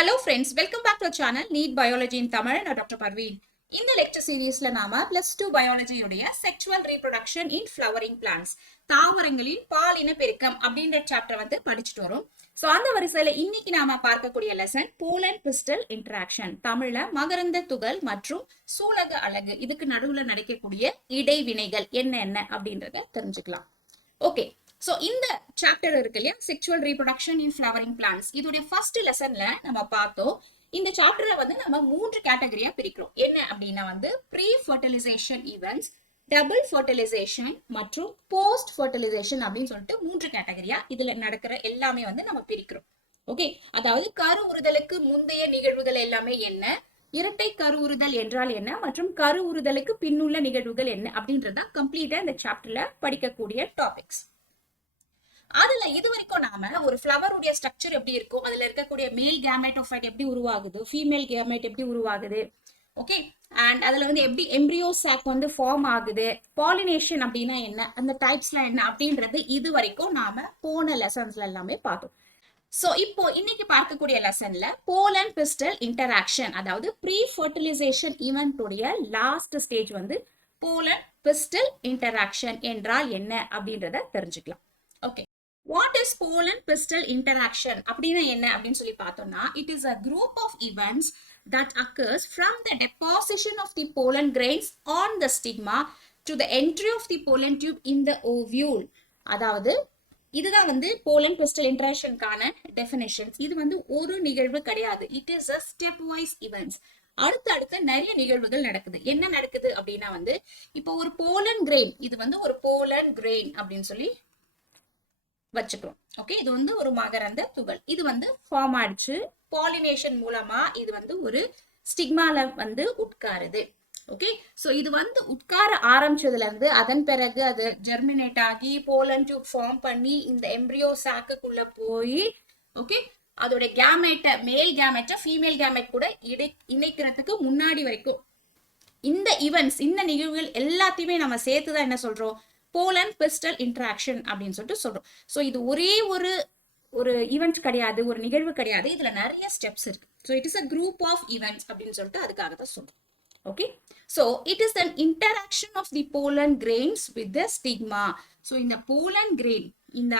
Hello friends, welcome back to our channel Need Biology in Tamil. நான் doctor Parveen. இந்த lecture சீரீஸ்ல நாம +2 biology உடைய sexual reproduction in flowering plants, தாவரங்களின் பாலின பெருக்கம் அப்படின்ற சாப்டர் வந்து படிச்சுட்டு வரோம். சோ அந்த வரிசையில இன்னைக்கு நாம பார்க்கக்கூடிய லெசன் போலன் பிஸ்டல் இன்டராக்ஷன், தமிழ்ல மகரந்த துகள் மற்றும் சூலக அலகு இதுக்கு நடுவுல நடக்கக்கூடிய இடைவினைகள் என்ன அப்படின்றத தெரிஞ்சுக்கலாம். ஓகே, சோ இந்த சாப்டர் இருக்கு இல்லையா, sexual reproduction in flowering plants, இதோட ஃபர்ஸ்ட் லெசன்ல நம்ம பார்த்தோம். இந்த சாப்டர்ல வந்து நம்ம 3 கேட்டகரியா பிரிக்கிறோம். என்ன அப்படின்னா வந்து pre fertilization events, double fertilization மற்றும் போஸ்ட் ஃபர்டிலைசேஷன் அப்படின்னு சொல்லிட்டு 3 கேட்டகரியா இதுல நடக்கிற எல்லாமே வந்து நம்ம பிரிக்கிறோம். ஓகே, அதாவது கரு உறுதலுக்கு முந்தைய நிகழ்வுகள் எல்லாமே என்ன, இரட்டை கருவுறுதல் என்றால் என்ன மற்றும் கருவுறுதலுக்கு பின்னுள்ள நிகழ்வுகள் என்ன அப்படின்றத கம்ப்ளீட்டா இந்த சாப்டர்ல படிக்கக்கூடிய டாபிக்ஸ். அதுல இது வரைக்கும் நாம ஒரு ஃப்ளவருடைய ஸ்ட்ரக்சர் எப்படி இருக்கும், அதுல இருக்கக்கூடிய மேல் கேமெட்டோஃபைட் எப்படி உருவாகுது, ஃபீமேல் கேமெட் எப்படி உருவாகுது, ஓகே, அண்ட் அதுல வந்து எப்படி எம்ப்ரியோ சாக் வந்து ஃபார்ம் ஆகுது, பாலினேஷன் அப்படின்னா என்ன, அந்த டைப்ஸ்லாம் என்ன அப்படின்றது இது வரைக்கும் நாம போன லெசன்ஸ்ல எல்லாமே பார்த்தோம். சோ இப்போ இன்னைக்கு பார்க்கக்கூடிய லெசன்ல போலன் பிஸ்டல் இன்டராக்ஷன், அதாவது ப்ரீ ஃபர்டிலைசேஷன் ஈவென்ட் உடைய லாஸ்ட் ஸ்டேஜ் வந்து போலன் பிஸ்டல் இன்டராக்ஷன் என்றால் என்ன அப்படின்றத தெரிஞ்சுக்கலாம். Okay, what is pollen pistil interaction அப்படினா என்ன அப்படின்னு சொல்லி பார்த்தோம்னா, it is a group of events that occurs from the deposition of the pollen grains on the stigma to the entry of the pollen tube in the ovule. அதாவது இதுதான் வந்து pollen pistil interaction கான definitions. இது வந்து ஒரு நிகழ்வு கிடையாது, it is a stepwise events. அடுத்த நிறைய நிகழ்வுகள் நடக்குது. என்ன நடக்குது அப்படின்னா வந்து இப்போ ஒரு pollen grain, இது வந்து ஒரு pollen grain அப்படின்னு சொல்லி வச்சுக்கிறோம். ஓகே, இது வந்து ஒரு மகரந்த துகள், இது வந்து ஃபார்ம் ஆயிடுச்சு, பாலினேஷன் மூலமா இது வந்து ஒரு ஸ்டிக்மால வந்து உட்காருது. ஓகே, சோ இது வந்து உட்கார ஆரம்பிச்சதுல இருந்து அதன் பிறகு அது ஜெர்மினேட் ஆகி போலன் டியூப் ஃபார்ம் பண்ணி இந்த எம்ப்ரியோ சாக்குக்குள்ள போய், ஓகே, அதோட கேமெட்ட மேல் கேமெட்ட ஃபீமேல் கேமெட் கூட இணைக்கிறதுக்கு முன்னாடி வரைக்கும் இந்த ஈவென்ட்ஸ், இந்த நிகழ்வுகள் எல்லாத்தையுமே நம்ம சேர்த்துதான் என்ன சொல்றோம், போலன் பிஸ்டல் இன்டராக்ஷன் அப்படின்னு சொல்லிட்டு சொல்றோம். சோ இது ஒரே ஒரு ஈவெண்ட் கிடையாது, ஒரு நிகழ்வு கிடையாது, இதுல நிறைய ஸ்டெப்ஸ் இருக்கு. So it is a group of events அப்படின்னு சொல்லிட்டு அதுக்காக தான் சொல்றோம். Okay, so it is an interaction of the pollen grains with the stigma. So இந்த pollen grain, இந்த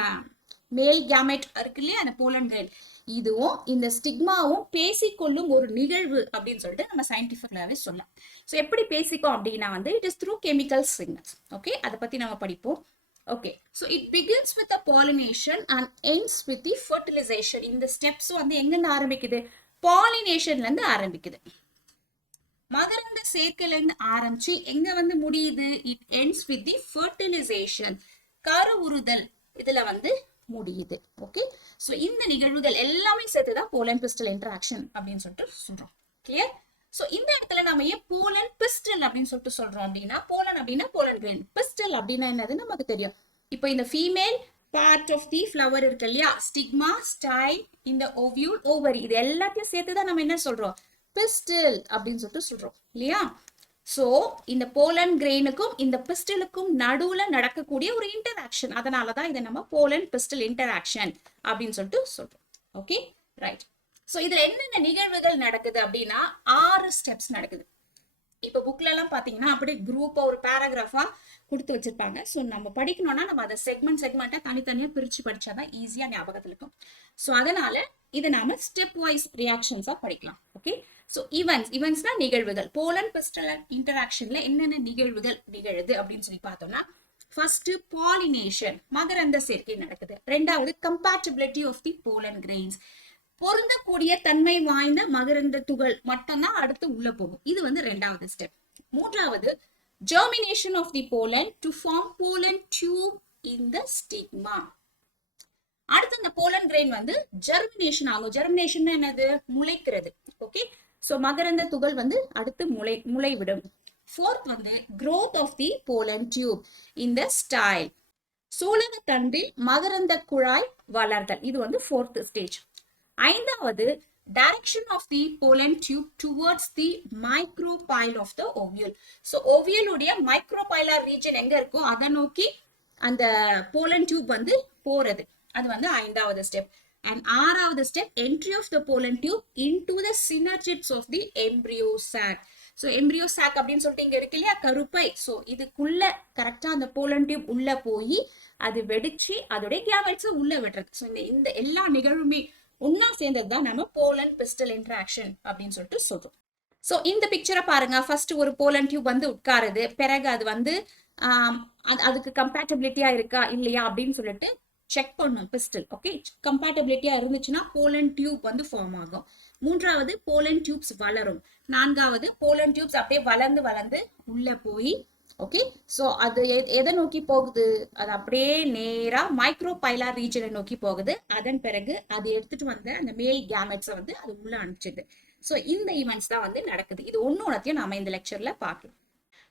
மேல் கேமெட் இருக்கு இல்லையா, அந்த pollen grain, இதுவும் இந்த ஸ்டிக்மாவும் பேசிக்கொள்ளும் ஒரு நிகழ்வு அப்படின்னு சொல்லிட்டு நம்ம சயின்டிபிக்கலாவே சொல்லலாம். சோ எப்படி பேசிக்கும் அப்படின்னா வந்து it is through chemical signals. Okay, அதை பத்தி நம்ம படிப்போம். Okay, so it begins with pollination and ends with the fertilisation. இந்த ஸ்டெப்ஸ் வந்து எங்க இருந்து ஆரம்பிக்குது, பாலினேஷன்ல இருந்து ஆரம்பிக்குது, மகரந்த சேர்க்கையில இருந்து ஆரம்பிச்சு எங்க வந்து முடியுது, it ends with the fertilisation, கருவுறுதல் இதுல வந்து முடியுது. ஓகே, சோ இந்த நிகழ்வுகள் எல்லாமே சேர்த்துதான் போலன் பிஸ்டல் இன்டராக்ஷன் அப்படின்னு சொல்லிட்டு சொல்றோம். கிளியர்? சோ இந்த இடத்துல நம்ம ஏன் போலன் பிஸ்டல் அப்படின்னு சொல்லிட்டு சொல்றோம் அப்படின்னா, போலன் அப்படின்னா போலன் கிரெயின், பிஸ்டல் அப்படின்னா என்னது நமக்கு தெரியும். இப்போ இந்த female part of the flower இருக்கு இல்லையா, ஸ்டிக்மா, ஸ்டைல், இந்த ஓவியூல், ஓவரி, இது எல்லாத்தையும் சேர்த்துதான் நம்ம என்ன சொல்றோம், பிஸ்டல் அப்படின்னு சொல்லிட்டு சொல்றோம் இல்லையா. சோ இந்த போலன் கிரெயினுக்கும் இந்த பிஸ்டலுக்கும் நடுவுல நடக்கக்கூடிய ஒரு இன்டராக்ஷன், அதனாலதான் இதை நம்ம போலன் பிஸ்டல் இன்டராக்ஷன் அப்படின்னு சொல்லிட்டு சொல்றோம். Okay, right. சோ இதுல என்னென்ன நிகழ்வுகள் நடக்குது அப்படின்னா 6 ஸ்டெப்ஸ் நடக்குது. இப்ப புக்ல எல்லாம் பாத்தீங்கன்னா அப்படியே குரூப்பா ஒரு பேராகிராஃபா கொடுத்து வச்சிருப்பாங்க. சோ நம்ம படிக்கணும்னா நம்ம அதை செக்மெண்டா தனித்தனியா பிரிச்சு படிச்சாதான் ஈஸியா ஞாபகத்துல இருக்கும். சோ அதனால இதை நாம ஸ்டெப் வைஸ் ரியாக்ஷன்ஸா படிக்கலாம். ஓகே, சோ ஈவென்ட்ஸ்னா நிகழ்வுகள். போலன் பிஸ்டல் இன்டராக்ஷன்ல என்னென்ன நிகழ்வுகள் நிகழுது அப்படின்னு சொல்லி பார்த்தோம்னா, ஃபர்ஸ்ட் பாலினேஷன், மகரந்த சேர்க்கை நடக்குது. ரெண்டாவது compatibility of the pollen grains, பொருந்தக்கூடிய தன்மை வாய்ந்த மகரந்த துகள் மட்டும்தான் அடுத்து உள்ள போகும், இது வந்து ரெண்டாவது ஸ்டெப். மூன்றாவது germination of the pollen to form pollen tube in the stigma. அடுத்து இந்த போலன் கிரெயின் வந்து ஜெர்மினேஷன் ஆகும். ஜெர்மினேஷன் என்னது, முளைக்கிறது. ஓகே, சோ மகரந்த துகள் வந்து அடுத்து முளைவிடும். ஃபோர்த் வந்து growth of the pollen tube in the style, சூலக தண்டில் மகரந்த குழாய் வளர்தல், இது வந்து ஃபோர்த் ஸ்டேஜ். ஐந்தாவது direction of the pollen tube towards the micropyle of the ovule. So ovule உடைய micropylar region எங்க இருக்கோ அதை நோக்கி அந்த pollen tube வந்து போறது, அது வந்து ஐந்தாவது ஸ்டெப். அண்ட் ஆறாவது step entry of the pollen tube into the synergids of the embryo sac. So embryo sac அப்படின்னு சொல்லிட்டு இங்க இருக்கு இல்லையா கருப்பை. ஸோ இதுக்குள்ள கரெக்டா அந்த போலன் டியூப் உள்ள போய் அது வெடிச்சு அதோடைய கேமெட்ஸை உள்ள விடுறது. ஸோ இந்த எல்லா நிகழ்வுமே ஒன்னா சேர்ந்தது தான் நம்ம போலன் பிஸ்டல் இன்டராக்ஷன் அப்படின்னு சொல்லிட்டு சொல்றோம். ஸோ இந்த பிக்சரை பாருங்க. ஃபர்ஸ்ட் ஒரு போலன் டியூப் வந்து உட்காருது. பிறகு அது வந்து அதுக்கு கம்பேட்டபிலிட்டியா இருக்கா இல்லையா அப்படின்னு சொல்லிட்டு செக் பண்ணும் பிஸ்டல். ஓகே, கம்பேட்டபிலிட்டியா இருந்துச்சுன்னா போலன் டியூப் வந்து ஃபார்ம் ஆகும். மூன்றாவது போலன் டியூப்ஸ் வளரும். நான்காவது போலன் டியூப்ஸ் அப்படியே வளர்ந்து வளர்ந்து உள்ள போய் ஓகே. ஸோ அது எதை நோக்கி போகுது? அது அப்படியே நேரா மைக்ரோபைலார் ரீஜனை நோக்கி போகுது. அதன் பிறகு அது எடுத்துட்டு வந்த அந்த மேல் கேமெட்ஸை வந்து அது உள்ள அனுப்பிச்சிது. ஸோ இந்த ஈவெண்ட்ஸ் தான் வந்து நடக்குது. இது ஒன்னொன்னத்தையும் நாம இந்த லெக்சர்ல பார்க்கலாம்.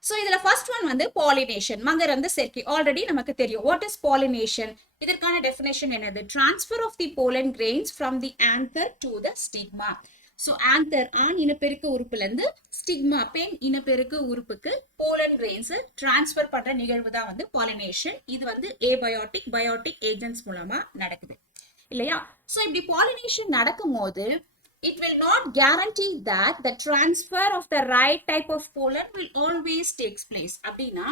ஸோ இதுல ஃபர்ஸ்ட் ஒன் வந்து பாலினேஷன், மகரந்த சேர்க்கை. ஆல்ரெடி நமக்கு தெரியும். What is pollination? இதற்கான டெஃபினேஷன் என்னது? Transfer of the pollen grains from the anther to the stigma. So anther ஆண் இனப்பெருக்க உறுப்புல இருந்து ஸ்டிக்மா பெண் இனப்பெருக்க உறுப்புக்கு போலன் கிரெயின்ஸ் டிரான்ஸ்ஃபர் பண்ற நிகழ்வு தான் வந்து பாலினேஷன். இது வந்து ஏபயோட்டிக் பயோட்டிக் ஏஜென்ட்ஸ் மூலமா நடக்குது இல்லையா? ஸோ இப்படி பாலினேஷன் நடக்கும் போது it will not guarantee that the transfer of the right type of pollen will always takes place. அப்படின்னா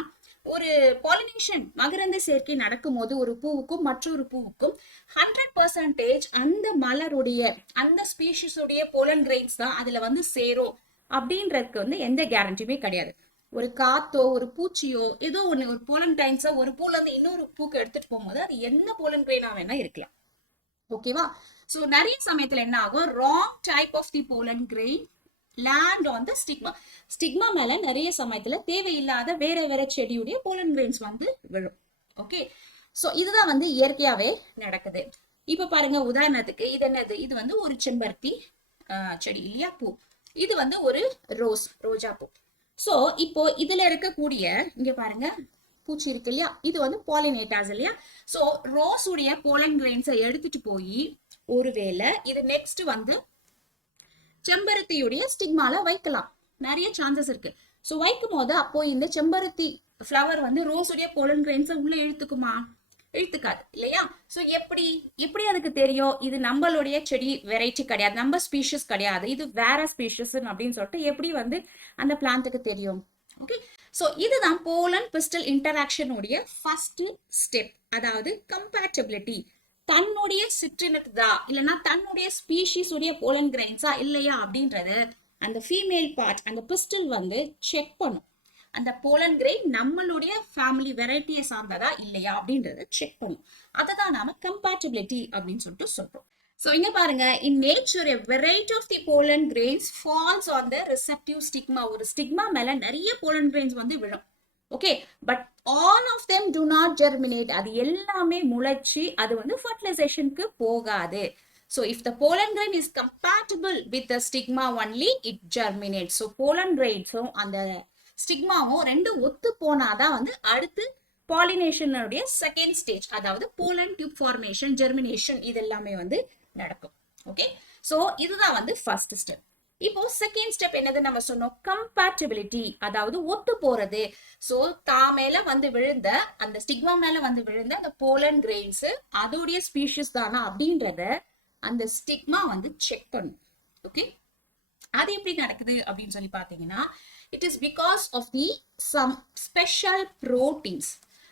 ஒரு பாலினேஷன் மகரந்த சேர்க்கை நடக்கும் போது ஒரு பூவுக்கும் மற்றொரு பூவுக்கும் 100% அந்த மலருடைய அந்த ஸ்பீஷிஸுடைய போலன் கிரெயின்ஸ் தான் அதுல வந்து சேரும் அப்படின்றதுக்கு வந்து எந்த கேரண்டியுமே கிடையாது. ஒரு காத்தோ ஒரு பூச்சியோ ஏதோ ஒன்று ஒரு போலன் கிரெயின்ஸை ஒரு பூல இருந்து இன்னொரு பூக்கு எடுத்துட்டு போகும்போது அது என்ன போலன் கிரெயினா வேணா இருக்கலாம். ஓகேவா? சோ நிறைய சமயத்துல என்ன ஆகும்? Wrong type of the pollen grain land on the stigma. Stigma மேல நிறைய சமயத்துல தேவையில்லாத வேற வேற செடியுடைய போலன் கிரெயின்ஸ் வந்து விழும். ஓகே, சோ இதுதான் வந்து இயற்கையாவே நடக்குது. இப்ப பாருங்க, உதாரணத்துக்கு இது என்னது? இது வந்து ஒரு செம்பருத்தி செடி இல்லையா, பூ. இது வந்து ஒரு ரோஜா பூ. சோ இப்போ இதுல இருக்கக்கூடிய இங்க பாருங்க பூச்சி இருக்கு இல்லையா, இது வந்து பாலினேட்டர்ஸ் இல்லையா. சோ ரோஸ் உடைய போலன் கிரெயின்ஸை எடுத்துட்டு போய் ஒருவேளை இது நெக்ஸ்ட் வந்து செம்பருத்தியுடைய ஸ்டிக்மால வைக்கலாம். நிறைய சான்சஸ் இருக்கு. சோ வைக்கும் போது அப்போ இந்த செம்பருத்தி ஃப்ளவர் வந்து ரோஸ் உடைய போலன் கிரெயின்ஸை உள்ள இழுத்துக்குமா? இழுத்துக்காது இல்லையா. சோ எப்படி அதுக்கு தெரியும்? இது நம்மளுடைய செடி வெரைட்டி கிடையாது, நம்ம ஸ்பீஷிஸ் கிடையாது, இது வேற ஸ்பீஷிஸ் அப்படின்னு சொல்லிட்டு எப்படி வந்து அந்த பிளான்ட்டுக்கு தெரியும்? ஓகே, சோ இதுதான் போலன் பிஸ்டல் இன்டராக்ஷன் உடைய ஃபர்ஸ்ட் ஸ்டெப். அதாவது கம்பேட்டபிலிட்டி. தன்னுடைய சிற்றினதா இல்லைன்னா தன்னுடைய ஸ்பீஷிஸ் உடைய போலன் கிரெயின்ஸா இல்லையா அப்படின்றது அந்த ஃபீமேல் பார்ட் அந்த பிஸ்டல் வந்து செக் பண்ணும். அந்த போலன் கிரெயின் நம்மளுடைய ஃபேமிலி வெரைட்டியை சார்ந்ததா இல்லையா அப்படின்றத செக் பண்ணும். அதை தான் நாம கம்பேட்டபிலிட்டி அப்படின்னு சொல்லிட்டு சொல்றோம். So இங்க பாருங்க, in nature a variety of the pollen grains falls on the receptive stigma. ஒரு ஸ்டிக்மா மேல நிறைய pollen grains வந்து விழும். Okay, but all of them do not germinate. அது எல்லாமே முளைச்சி அது வந்து fertilizationக்கு போகாது. So if the pollen grain is compatible with the stigma only, it germinates. So pollen grains-உம் அந்த ஸ்டிக்மாவும் ரெண்டும் ஒத்து போனாதான் வந்து அடுத்து பாலினேஷனுடைய செகண்ட் ஸ்டேஜ், அதாவது போலன் டியூப் ஃபார்மேஷன், ஜெர்மினேஷன், இது எல்லாமே வந்து நடக்கும். ஓகே, சோ இதுதான் வந்து ஃபர்ஸ்ட் ஸ்டெப். இப்போ செகண்ட் ஸ்டெப் என்னது நம்ம சொன்னோம்? கம்பேட்டபிலிட்டி, அதாவது ஒத்து போறது. சோ மேல வந்து விழுந்த அந்த ஸ்டிக்மா மேல வந்து விழுந்த அந்த போலன் கிரெயின்ஸ் அதோடைய ஸ்பீஷிஸ் தானா அப்படின்றத அந்த ஸ்டிக்மா வந்து செக் பண்ணும். ஓகே, அது எப்படி நடக்குது அப்படின்னு சொல்லி பாத்தீங்கன்னா, it is because of the some special proteins.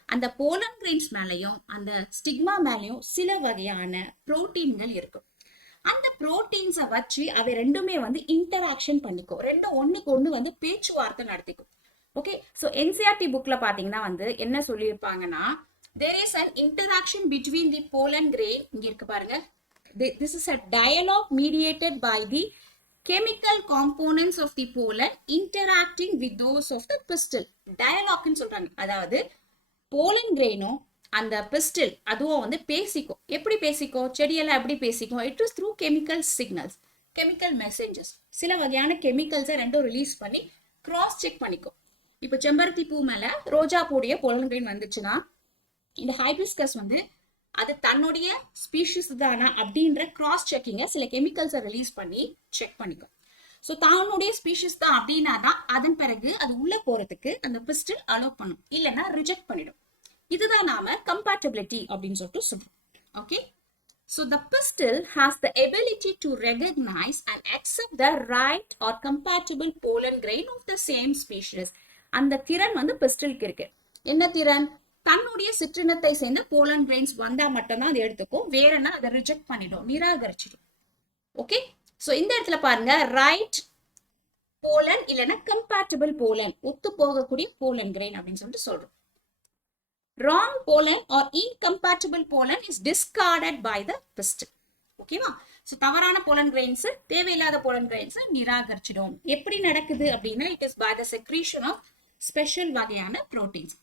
அந்த போலன் கிரெயின்ஸ் மேலையும் அந்த ஸ்டிக்மா மேலையும் சில வகையான புரோட்டீன்கள் இருக்கும். அந்த புரோட்டீன்ஸை வச்சு அவை ரெண்டுமே வந்து இன்டராக்ஷன் பண்ணிக்கும். ரெண்டும் ஒண்ணுக்கு ஒண்ணு வந்து பேச்சுவார்த்தை நடத்திக்கும். ஓகே, ஸோ என்சிஆர்டி புக்ல பாத்தீங்கன்னா வந்து என்ன சொல்லியிருப்பாங்கன்னா, there is an interaction between the pollen grain, இங்க இருக்கு பாருங்க, this is a dialogue mediated by the chemical components of the pollen interacting with those of the pistil. Dialogue ன்னு சொல்றாங்க. அதாவது போலன் கிரெயினும் அந்த பிஸ்டில் அதுவும் வந்து பேசிக்கும். எப்படி பேசிக்கும்? செடியெல்லாம் எப்படி பேசிக்கும்? It is through chemical signals, chemical messengers. சில வகையான கெமிக்கல்ஸை ரெண்டும் ரிலீஸ் பண்ணி கிராஸ் செக் பண்ணிக்கும். இப்போ செம்பருத்தி பூ மேல ரோஜா பூடைய போலன் கிரெயின் வந்துச்சுன்னா இந்த ஹைபிஸ்கஸ் வந்து அது தன்னுடைய ஸ்பீஷிஸ் தானா அப்படின்ற கிராஸ் செக்கிங்க சில கெமிக்கல்ஸை ரிலீஸ் பண்ணி செக் பண்ணிக்கும். ஸோ தன்னுடைய ஸ்பீஷிஸ் தான் அப்படின்னா தான் அதன் பிறகு அது உள்ள போறதுக்கு அந்த பிஸ்டில் அலோவ் பண்ணும், இல்லைன்னா ரிஜெக்ட் பண்ணிடும். இதுதான் நாம கம்பேட்டபிலிட்டி அப்படின்னு சொல்லிட்டு சொல்றோம். Okay, So the pistil has the ability to recognize and accept the right or compatible pollen grain of the same species. அந்த திறன் வந்து பிஸ்டிலுக்கு இருக்கு. என்ன திறன்? தன்னுடைய சிற்றினத்தை சேர்ந்த போலன் கிரெயின்ஸ் வந்தா மட்டும்தான் அது எடுத்துக்கும். வேறனா அதை ரிஜெக்ட் பண்ணிடும், நிராகரிச்சிடும். ஓகே, சோ இந்த இடத்துல பாருங்க, ரைட் போலன் இல்லைன்னா கம்பேட்டபிள் போலன், ஒத்து போகக்கூடிய போலன் கிரெயின் அப்படின்னு சொல்லிட்டு சொல்றோம். wrong pollen or incompatible pollen is discarded by the pistil. ஓகேவா? சோ தவறான pollen grains, தேவையில்லாத pollen grains நிராகரிச்சிடும். எப்படி நடக்குது அப்படின்னா, it is by the secretion of special வகையான proteins.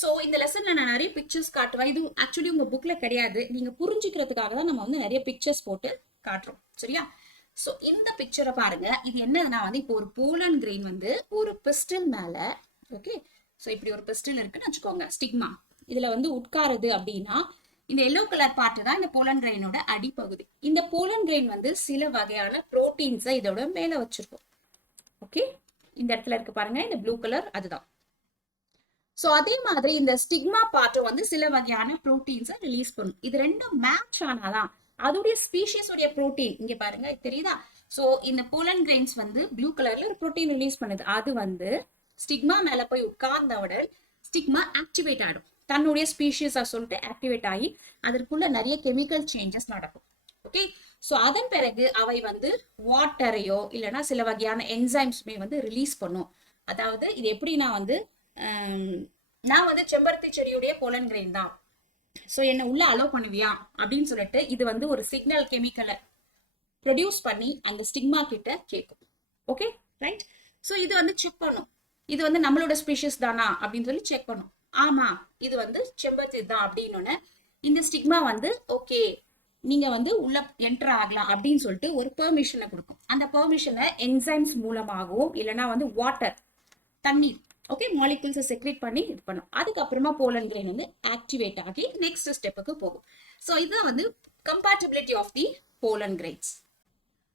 சோ இந்த லெசன்ல நான் நிறைய பிக்சர்ஸ் காட்டுவேன். இது ஆக்சுவலி உங்க புக்ல கிடையாது, நீங்க புரிஞ்சுக்கிறதுக்காக தான் நம்ம வந்து நிறைய பிக்சர்ஸ் போட்டு காட்டுறோம். சரியா? சோ இந்த பிக்சரை பாருங்க. இது என்னன்னா வந்து இப்போ ஒரு போலன் கிரெயின் வந்து ஒரு பிஸ்டில் மேல, ஓகே, சோ இப்படி ஒரு பிஸ்டில் இருக்குன்னு வச்சுக்கோங்க, ஸ்டிக்மா. இதுல வந்து உட்காருது அப்படின்னா இந்த எல்லோ கலர் பார்ட் தான் இந்த போலன் கிரெயினோட அடிப்பகுதி. இந்த போலன் கிரெயின் வந்து சில வகையான புரோட்டீன்ஸை இதோட மேல வச்சிருக்கும். ஓகே, இந்த இடத்துல இருக்கு பாருங்க, இந்த ப்ளூ கலர் அதுதான். சோ அதே மாதிரி இந்த ஸ்டிக்மா பார்ட்டும் வந்து சில வகையான புரோட்டீன்ஸை ரிலீஸ் பண்ணும். இது ரெண்டும் மேட்ச் ஆனாதான் அதோடைய ஸ்பீஷிஸ் உடைய புரோட்டீன் இங்க பாருங்க, தெரியுதா? சோ இந்த போலன் கிரெயின்ஸ் வந்து ப்ளூ கலர்ல ஒரு புரோட்டீன் ரிலீஸ் பண்ணுது. அது வந்து ஸ்டிக்மா மேல போய் உட்கார்ந்தவுடன் ஸ்டிக்மா ஆக்டிவேட் ஆயிடும், தன்னுடைய ஸ்பீஷிஸா சொல்லிட்டு ஆக்டிவேட் ஆகி அதற்குள்ள நிறைய கெமிக்கல் சேஞ்சஸ் நடக்கும். ஓகே, சோ அதன் பிறகு அவை வந்து வாட்டரையோ இல்லைன்னா சில வகையான என்சைம்ஸுமே வந்து ரிலீஸ் பண்ணும். அதாவது இது எப்படின்னா வந்து நான் வந்து செம்பருத்தி செடியுடைய போலன் கிரெயின் தான், சோ என்ன உள்ள அலோவ் பண்ணுவியா அப்படின்னு சொல்லிட்டு இது வந்து ஒரு சிக்னல் கெமிக்கலை ப்ரொடியூஸ் பண்ணி அந்த ஸ்டிக்மா கிட்ட கேட்கும். Okay, right. சோ இது வந்து செக் பண்ணும், இது வந்து நம்மளோட ஸ்பீஷிஸ் தானா அப்படின்னு சொல்லி செக் பண்ணும். ஆமா, இது வந்து செம்பருத்தி தான் அப்படின்னு இந்த ஸ்டிக்மா வந்து ஓகே நீங்க வந்து உள்ள என்டர் ஆகலாம் அப்படின்னு சொல்லிட்டு ஒரு பெர்மிஷனை கொடுக்கும். அந்த பெர்மிஷனை என்சைம்ஸ் மூலமாகவும் இல்லைன்னா வந்து வாட்டர், தண்ணீர், ஓகே, மாலிகுல்ஸை செக்ரேட் பண்ணி இது பண்ணும். அதுக்கப்புறமா போலன் கிரெயின் வந்து ஆக்டிவேட் ஆகி நெக்ஸ்ட் ஸ்டெப்புக்கு போகும். ஸோ இதுதான் வந்து compatibility of the pollen grains.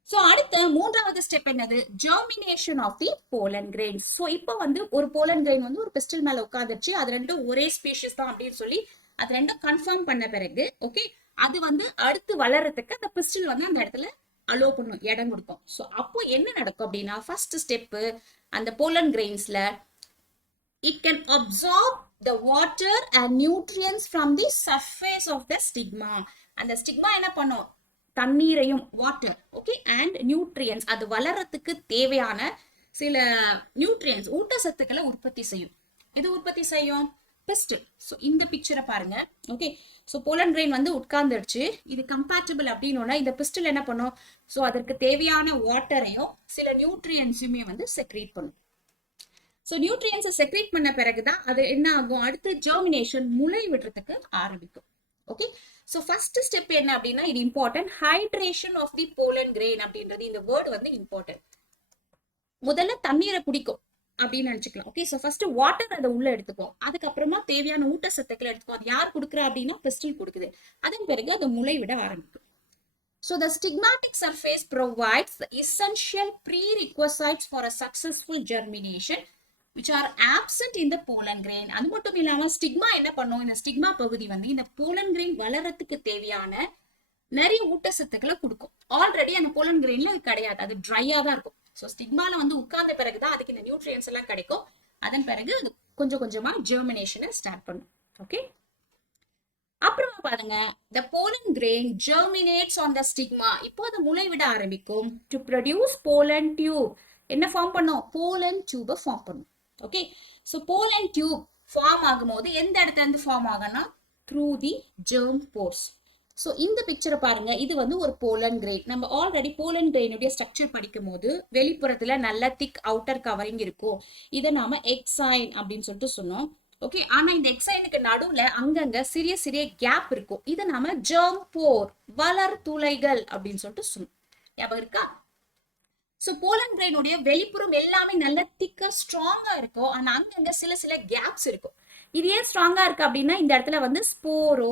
So அடுத்த மூன்றாவது ஸ்டெப் என்னது? Germination of the pollen grains. So இப்போ வந்து ஒரு போலன் கிரெயின் வந்து ஒரு பிஸ்டில் மேல உட்காந்துருச்சு, அது ரெண்டும் ஒரே ஸ்பீஷிஸ் தான் அப்படின்னு சொல்லி அது ரெண்டும் கன்ஃபார்ம் பண்ண பிறகு ஓகே, அது வந்து அடுத்து வளர்றதுக்கு அந்த பிஸ்டில் வந்து அந்த இடத்துல அலோ பண்ணும், இடம் கொடுக்கும். ஸோ அப்போ என்ன நடக்கும் அப்படின்னா, ஃபர்ஸ்ட் ஸ்டெப்பு அந்த pollen கிரெயின்ஸ்ல it can absorb the water and nutrients from the surface of the stigma. அந்த ஸ்டிக்மா என்ன பண்ணும்? தண்ணீரையும், வாட்டர், ஓகே, அண்ட் நியூட்ரியன்ஸ், அது வளரத்துக்கு தேவையான சில நியூட்ரியன்ஸ், ஊட்டச்சத்துக்களை உற்பத்தி செய்யும். எது உற்பத்தி செய்யும்? பிஸ்டில். ஸோ இந்த பிக்சரை பாருங்க. ஓகே, ஸோ போலன் கிரெயின் வந்து உட்கார்ந்துருச்சு, இது கம்பேட்டபிள் அப்படின்னா இந்த பிஸ்டில் என்ன பண்ணும்? ஸோ அதற்கு தேவையான வாட்டரையும் சில நியூட்ரியன்ஸுமே வந்து செக்ரேட் பண்ணும். ஸோ நியூட்ரியன்ஸை செக்ரேட் பண்ண பிறகுதான் அது என்ன ஆகும்? அடுத்து ஜெர்மினேஷன், முளை விடுறதுக்கு ஆரம்பிக்கும். ஓகே, ஸோ ஃபர்ஸ்ட் ஸ்டெப் என்ன அப்படின்னா, இது important, hydration of the pollen grain அப்படின்றது இந்த வேர்டு வந்து இம்பார்ட்டன்ட். முதல்ல தண்ணீரை குடிக்கும் அப்படின்னு நினைச்சுக்கலாம். ஓகே, ஸோ ஃபர்ஸ்ட் வாட்டர் அதை உள்ள எடுத்துக்கும், அதுக்கப்புறமா தேவையான ஊட்டச்சத்துக்களை எடுத்துக்கும். அது யார் கொடுக்குறா அப்படின்னா பிஸ்டில் கொடுக்குது. அதன் பிறகு அது முளை விட ஆரம்பிக்கும். So the stigmatic surface provides the essential prerequisites for a successful germination which are absent in the pollen grain. அது மட்டும் இல்லாம ஸ்டிக்மா என்ன பண்ணும்? இந்த ஸ்டிக்மா பகுதி வந்து இந்த போலன் கிரெயின் வளரத்துக்கு தேவையான நிறைய ஊட்டச்சத்துக்களை கொடுக்கும். ஆல்ரெடி அந்த போலன் கிரெயின்ல அது கிடையாது, அது ட்ரையா தான் இருக்கும். ஸோ ஸ்டிக்மால வந்து உட்கார்ந்த பிறகுதான் அதுக்கு இந்த நியூட்ரியன்ஸ் எல்லாம் கிடைக்கும். அதன் பிறகு அது கொஞ்சம் கொஞ்சமா ஜெர்மினேஷனை ஸ்டார்ட் பண்ணும். ஓகே, அப்புறமா பாருங்க, the pollen grain germinates on the stigma. இப்போ அது முளை விட ஆரம்பிக்கும். to produce pollen tube. என்ன ஃபார்ம் பண்ணும்? pollen tube ஃபார்ம் பண்ணும். Okay, so pollen tube form ஆகும்போது எந்த இடத்துல இருந்து ஃபார்ம் ஆகும்னா through the germ pores. So இந்த பிக்சரை பாருங்க, இது வந்து ஒரு போலன் கிரெயின். நம்ம ஆல்ரெடி போலன் கிரெயினுடைய ஸ்ட்ரக்சர் படிக்கும் போது வெளிப்புறத்துல நல்ல திக் அவுட்டர் கவரிங் இருக்கும். இதை நாம எக்ஸைன் அப்படின்னு சொல்லிட்டு சொன்னோம். ஓகே, ஆனா இந்த எக்ஸைனுக்கு நடுவுல அங்கங்க சிறிய சிறிய கேப் இருக்கும். இதை நாம ஜெர்ம் போர், வளர் துளைகள் அப்படின்னு சொல்லிட்டு சொன்னோம். ஞாபகம் இருக்கா? சோ போலன் கிரெயினுடைய வெளிப்புறம் எல்லாமே நல்ல திக்கா ஸ்ட்ராங்கா இருக்கும், ஆனா அங்கங்க சில சில கேப்ஸ் இருக்கும். இது ஏன் ஸ்ட்ராங்கா இருக்கு அப்படின்னா, இந்த இடத்துல வந்து ஸ்போரோ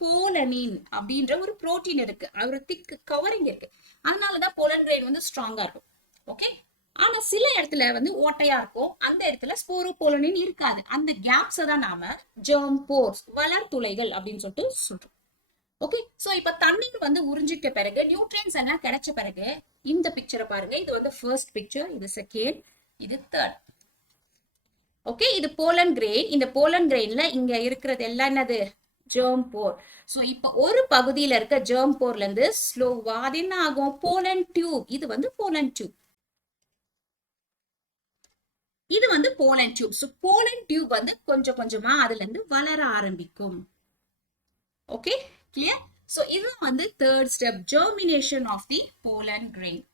போலனின் அப்படின்ற ஒரு புரோட்டீன் இருக்கு, ஒரு திக் கவரிங் இருக்கு. அதனாலதான் போலன் கிரெயின் வந்து ஸ்ட்ராங்கா இருக்கும். ஓகே, ஆனா சில இடத்துல வந்து ஓட்டையா இருக்கும், அந்த இடத்துல ஸ்போரோபோலனின் இருக்காது. அந்த கேப்ஸை தான் நாம ஜெர்ம் போர்ஸ், வளர் துளைகள் அப்படின்னு சொல்லிட்டு சொல்றோம். ஓகே, சோ இப்ப தண்ணீர் வந்து உறிஞ்சிட்ட பிறகு நியூட்ரியன்ஸ் எல்லாம் கிடைச்ச பிறகு இந்த பிக்சரை பாருங்க. இது வந்து ஃபர்ஸ்ட் பிக்சர், இது செகண்ட், இது தேர்ட். ஓகே, இது போலன் கிரெயின். இந்த போலன் கிரெயின்ல இங்க இருக்கிறது எல்லாம் என்னது? ஜெர்ம் போர். சோ இப்ப ஒரு பகுதியில இருக்க ஜெர்ம் போர்ல இருந்து ஸ்லோவா அது என்ன ஆகும்? Pollen tube. இது வந்து போலன் டியூப். இது வந்து pollen tube. So pollen tube வந்து கொஞ்சம் கொஞ்சமா அதுல இருந்து வளர ஆரம்பிக்கும். Okay, clear? சோ இது வந்து third step, germination of the pollen grain.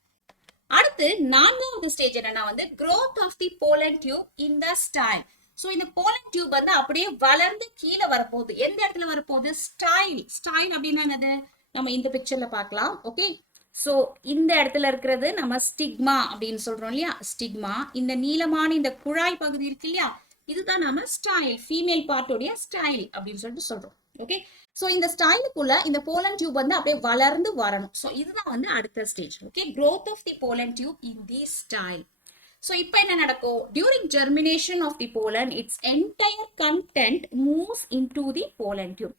அடுத்து நான்காவது ஸ்டேஜ் என்னன்னா வந்து growth of the pollen tube in the style. So இந்த pollen tube வந்து அப்படியே வளர்ந்து கீழே வரப்போகுது. எந்த இடத்துல வரப்போகுது? ஸ்டைல். ஸ்டைல் அப்படின்னா என்னது? நம்ம இந்த பிக்சர்ல பார்க்கலாம். ஓகே, சோ இந்த இடத்துல இருக்கிறது நம்ம ஸ்டிக்மா அப்படின்னு சொல்றோம் இல்லையா? ஸ்டிக்மா. இந்த நீளமான இந்த குழாய் பகுதி இருக்கு இல்லையா? இதுதான் நம்ம ஸ்டைல், ஃபீமேல் பார்ட்டோடைய ஸ்டைல் அப்படின்னு சொல்லிட்டு சொல்றோம். ஓகே, சோ இந்த ஸ்டைலுக்குள்ள இந்த போலன் டியூப் வந்து அப்படியே வளர்ந்து வரணும். சோ இதுதான் வந்து அடுத்த stage. Okay, growth of the pollen tube in the style. So இப்போ என்ன நடக்கும்? during germination of the pollen its entire content moves into the pollen tube.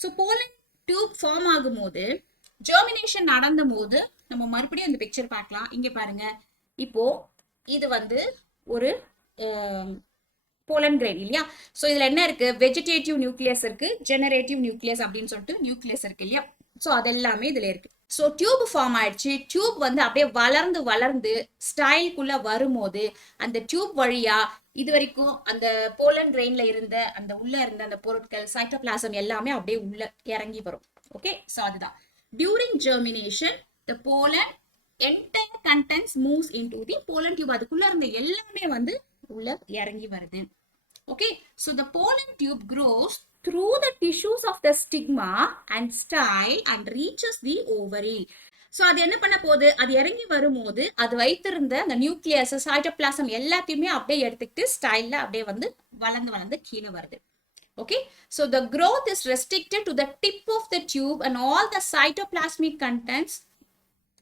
So pollen tube form ஆகும்போது ஜெர்மினேஷன் நடந்த போது நம்ம மறுபடியும் இந்த பிக்சர் பார்க்கலாம். இங்க பாருங்க, இப்போ இது வந்து ஒரு போலன் கிரெயின் இல்லையா? சோ இதுல என்ன இருக்கு? வெஜிடேட்டிவ் நியூக்ளியஸ் இருக்கு, ஜெனரேட்டிவ் நியூக்ளியஸ் அப்படின்னு சொல்லிட்டு நியூக்ளியஸ் இருக்கு இல்லையா? சோ அது எல்லாமே இதுல இருக்கு. சோ டியூப் ஃபார்ம் ஆயிடுச்சு. டியூப் வந்து அப்படியே வளர்ந்து வளர்ந்து ஸ்டைலுக்குள்ள வரும்போது அந்த டியூப் வழியா இது வரைக்கும் அந்த போலன் கிரெயின்ல இருந்த அந்த உள்ள இருந்த அந்த பொருட்கள், சைட்டோபிளாசம் எல்லாமே அப்படியே உள்ள இறங்கி வரும். ஓகே, சோ அதுதான் during germination the pollen entire contents moves into the pollen tube. அதுக்குள்ள இருந்த எல்லாமே வந்து உள்ள இறங்கி வருது. Okay, so the pollen tube grows through the tissues of the stigma and style and reaches the ovary. So அது என்ன பண்ண போகுது? அது இறங்கி வரும்போது அது வைத்திருந்த அந்த நியூக்ளியஸ், சைட்டோபிளாசம் எல்லாத்தையுமே அப்படியே எடுத்துக்கிட்டு ஸ்டைல்ல அப்படியே வந்து வளர்ந்து வளர்ந்து கீழே வருது. Okay, so the growth is restricted to the tip of the tube and all the cytoplasmic contents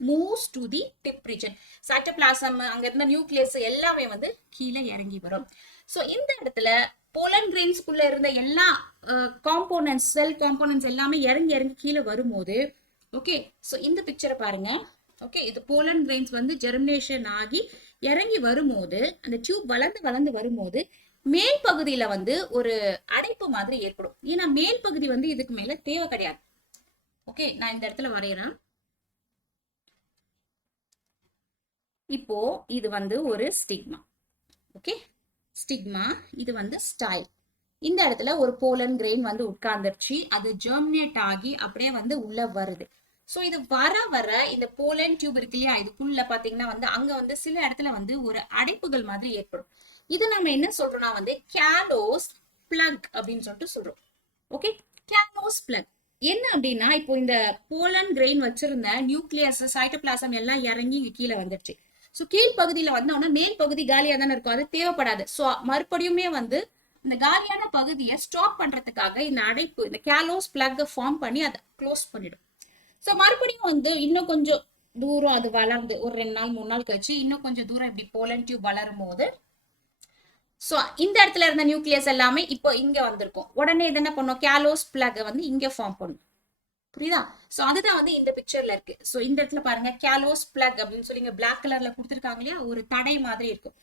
moves to the tip region. Cytoplasm, அங்க இருந்த நியூக்ளியஸ் எல்லாமே வந்து கீழே இறங்கி வரும். சோ இந்த இடத்துல போலன் கிரெயின்ஸ்குள்ள இருந்த எல்லா காம்போனன்ட்ஸ், செல் காம்போனன்ட்ஸ் எல்லாமே இறங்கி இறங்கி கீழே வரும்போது, ஓகே, சோ இந்த பிக்சரை பாருங்க. ஓகே, இது போலன் கிரெயின்ஸ் வந்து ஜெர்மினேஷன் ஆகி இறங்கி வரும்போது அந்த டியூப் வளர்ந்து வளர்ந்து வரும்போது மேல் பகுதியில வந்து ஒரு அடைப்பு மாதிரி ஏற்படும். ஏன்னா மேல் பகுதி வந்து இதுக்கு மேல தேவை கிடையாது. ஓகே, நான் இந்த இடத்துல வரையறேன். இப்போ இது வந்து ஒரு ஸ்டிக்மா. Okay, stigma. இது வந்து ஸ்டைல். இந்த இடத்துல ஒரு போலன் கிரெயின் வந்து உட்கார்ந்துருச்சு. அது ஜெர்மினேட் ஆகி அப்படியே வந்து உள்ள வருது. சோ இது வர வர இந்த போலன் டியூப் இருக்கு இல்லையா? இதுக்குள்ள பாத்தீங்கன்னா வந்து அங்க வந்து சில இடத்துல வந்து ஒரு அடைப்புகள் மாதிரி ஏற்படும். இது நம்ம என்ன சொல்றோம்னா வந்து கேலோஸ் பிளக் அப்படின்னு சொல்லிட்டு சொல்றோம். ஓகே, கேலோஸ் பிளக் என்ன அப்படின்னா, இப்போ இந்த போலன் கிரெயின் வச்சிருந்த நியூக்ளியஸ், சைட்டோபிளாசம் எல்லாம் இறங்கி இங்க கீழே வந்துருச்சு. சோ கீழ் பகுதியில வந்தோம்னா மேல் பகுதி காலியா தானே இருக்கும், அது தேவைப்படாது. சோ மறுபடியுமே வந்து இந்த காலியான பகுதியை ஸ்டாப் பண்றதுக்காக இந்த அடைப்பு, இந்த கேலோஸ் பிளக் ஃபார்ம் பண்ணி அதை க்ளோஸ் பண்ணிடும். சோ மறுபடியும் வந்து இன்னும் கொஞ்சம் தூரம் அது வளர்ந்து ஒரு 2 நாள் 3 நாள் கழிச்சு இன்னும் கொஞ்சம் தூரம் இப்படி போலன் டியூப் வளரும் போது, சோ இந்த இடத்துல இருந்த நியூக்ளியஸ் எல்லாமே இப்போ இங்க வந்திருக்கும். உடனே இது என்ன பண்ணும்? கேலோஸ் பிளக் வந்து இங்க ஃபார்ம் பண்ணும். புரியுதா? சோ அதுதான் வந்து இந்த பிக்சர்ல இருக்கு. சோ இந்த இடத்துல பாருங்க, கேலோஸ் பிளக் அப்படின்னு சொல்லி பிளாக் கலர்ல கொடுத்துருக்காங்க இல்லையா? ஒரு தடை மாதிரி இருக்கும்.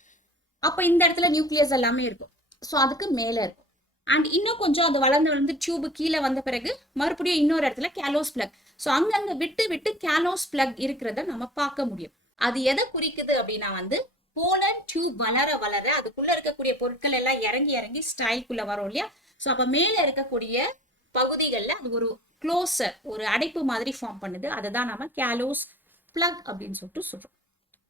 அப்ப இந்த இடத்துல நியூக்ளியஸ் எல்லாமே இருக்கும். சோ அதுக்கு மேல இருக்கும். அண்ட் இன்னும் கொஞ்சம் அது வளர்ந்து வளர்ந்து டியூப் கீழே வந்த பிறகு மறுபடியும் இன்னொரு இடத்துல கேலோஸ் பிளக். சோ அங்கங்க விட்டு விட்டு கேலோஸ் பிளக் இருக்கிறத நம்ம பார்க்க முடியும். அது எதை குறிக்குது அப்படின்னா வந்து போலன் டியூப் வளர வளர அதுக்குள்ள இருக்கக்கூடிய பொருட்கள் எல்லாம் இறங்கி இறங்கி ஸ்டைல்குள்ள வரும் இல்லையா? சோ அப்ப மேல இருக்கக்கூடிய பகுதிகளில் அது ஒரு க்ளோசர், ஒரு அடைப்பு மாதிரி ஃபார்ம் பண்ணுது. அதுதான் நம்ம கேலோஸ் பிளக் அப்படின்னு சொல்லிட்டு சொல்றோம்.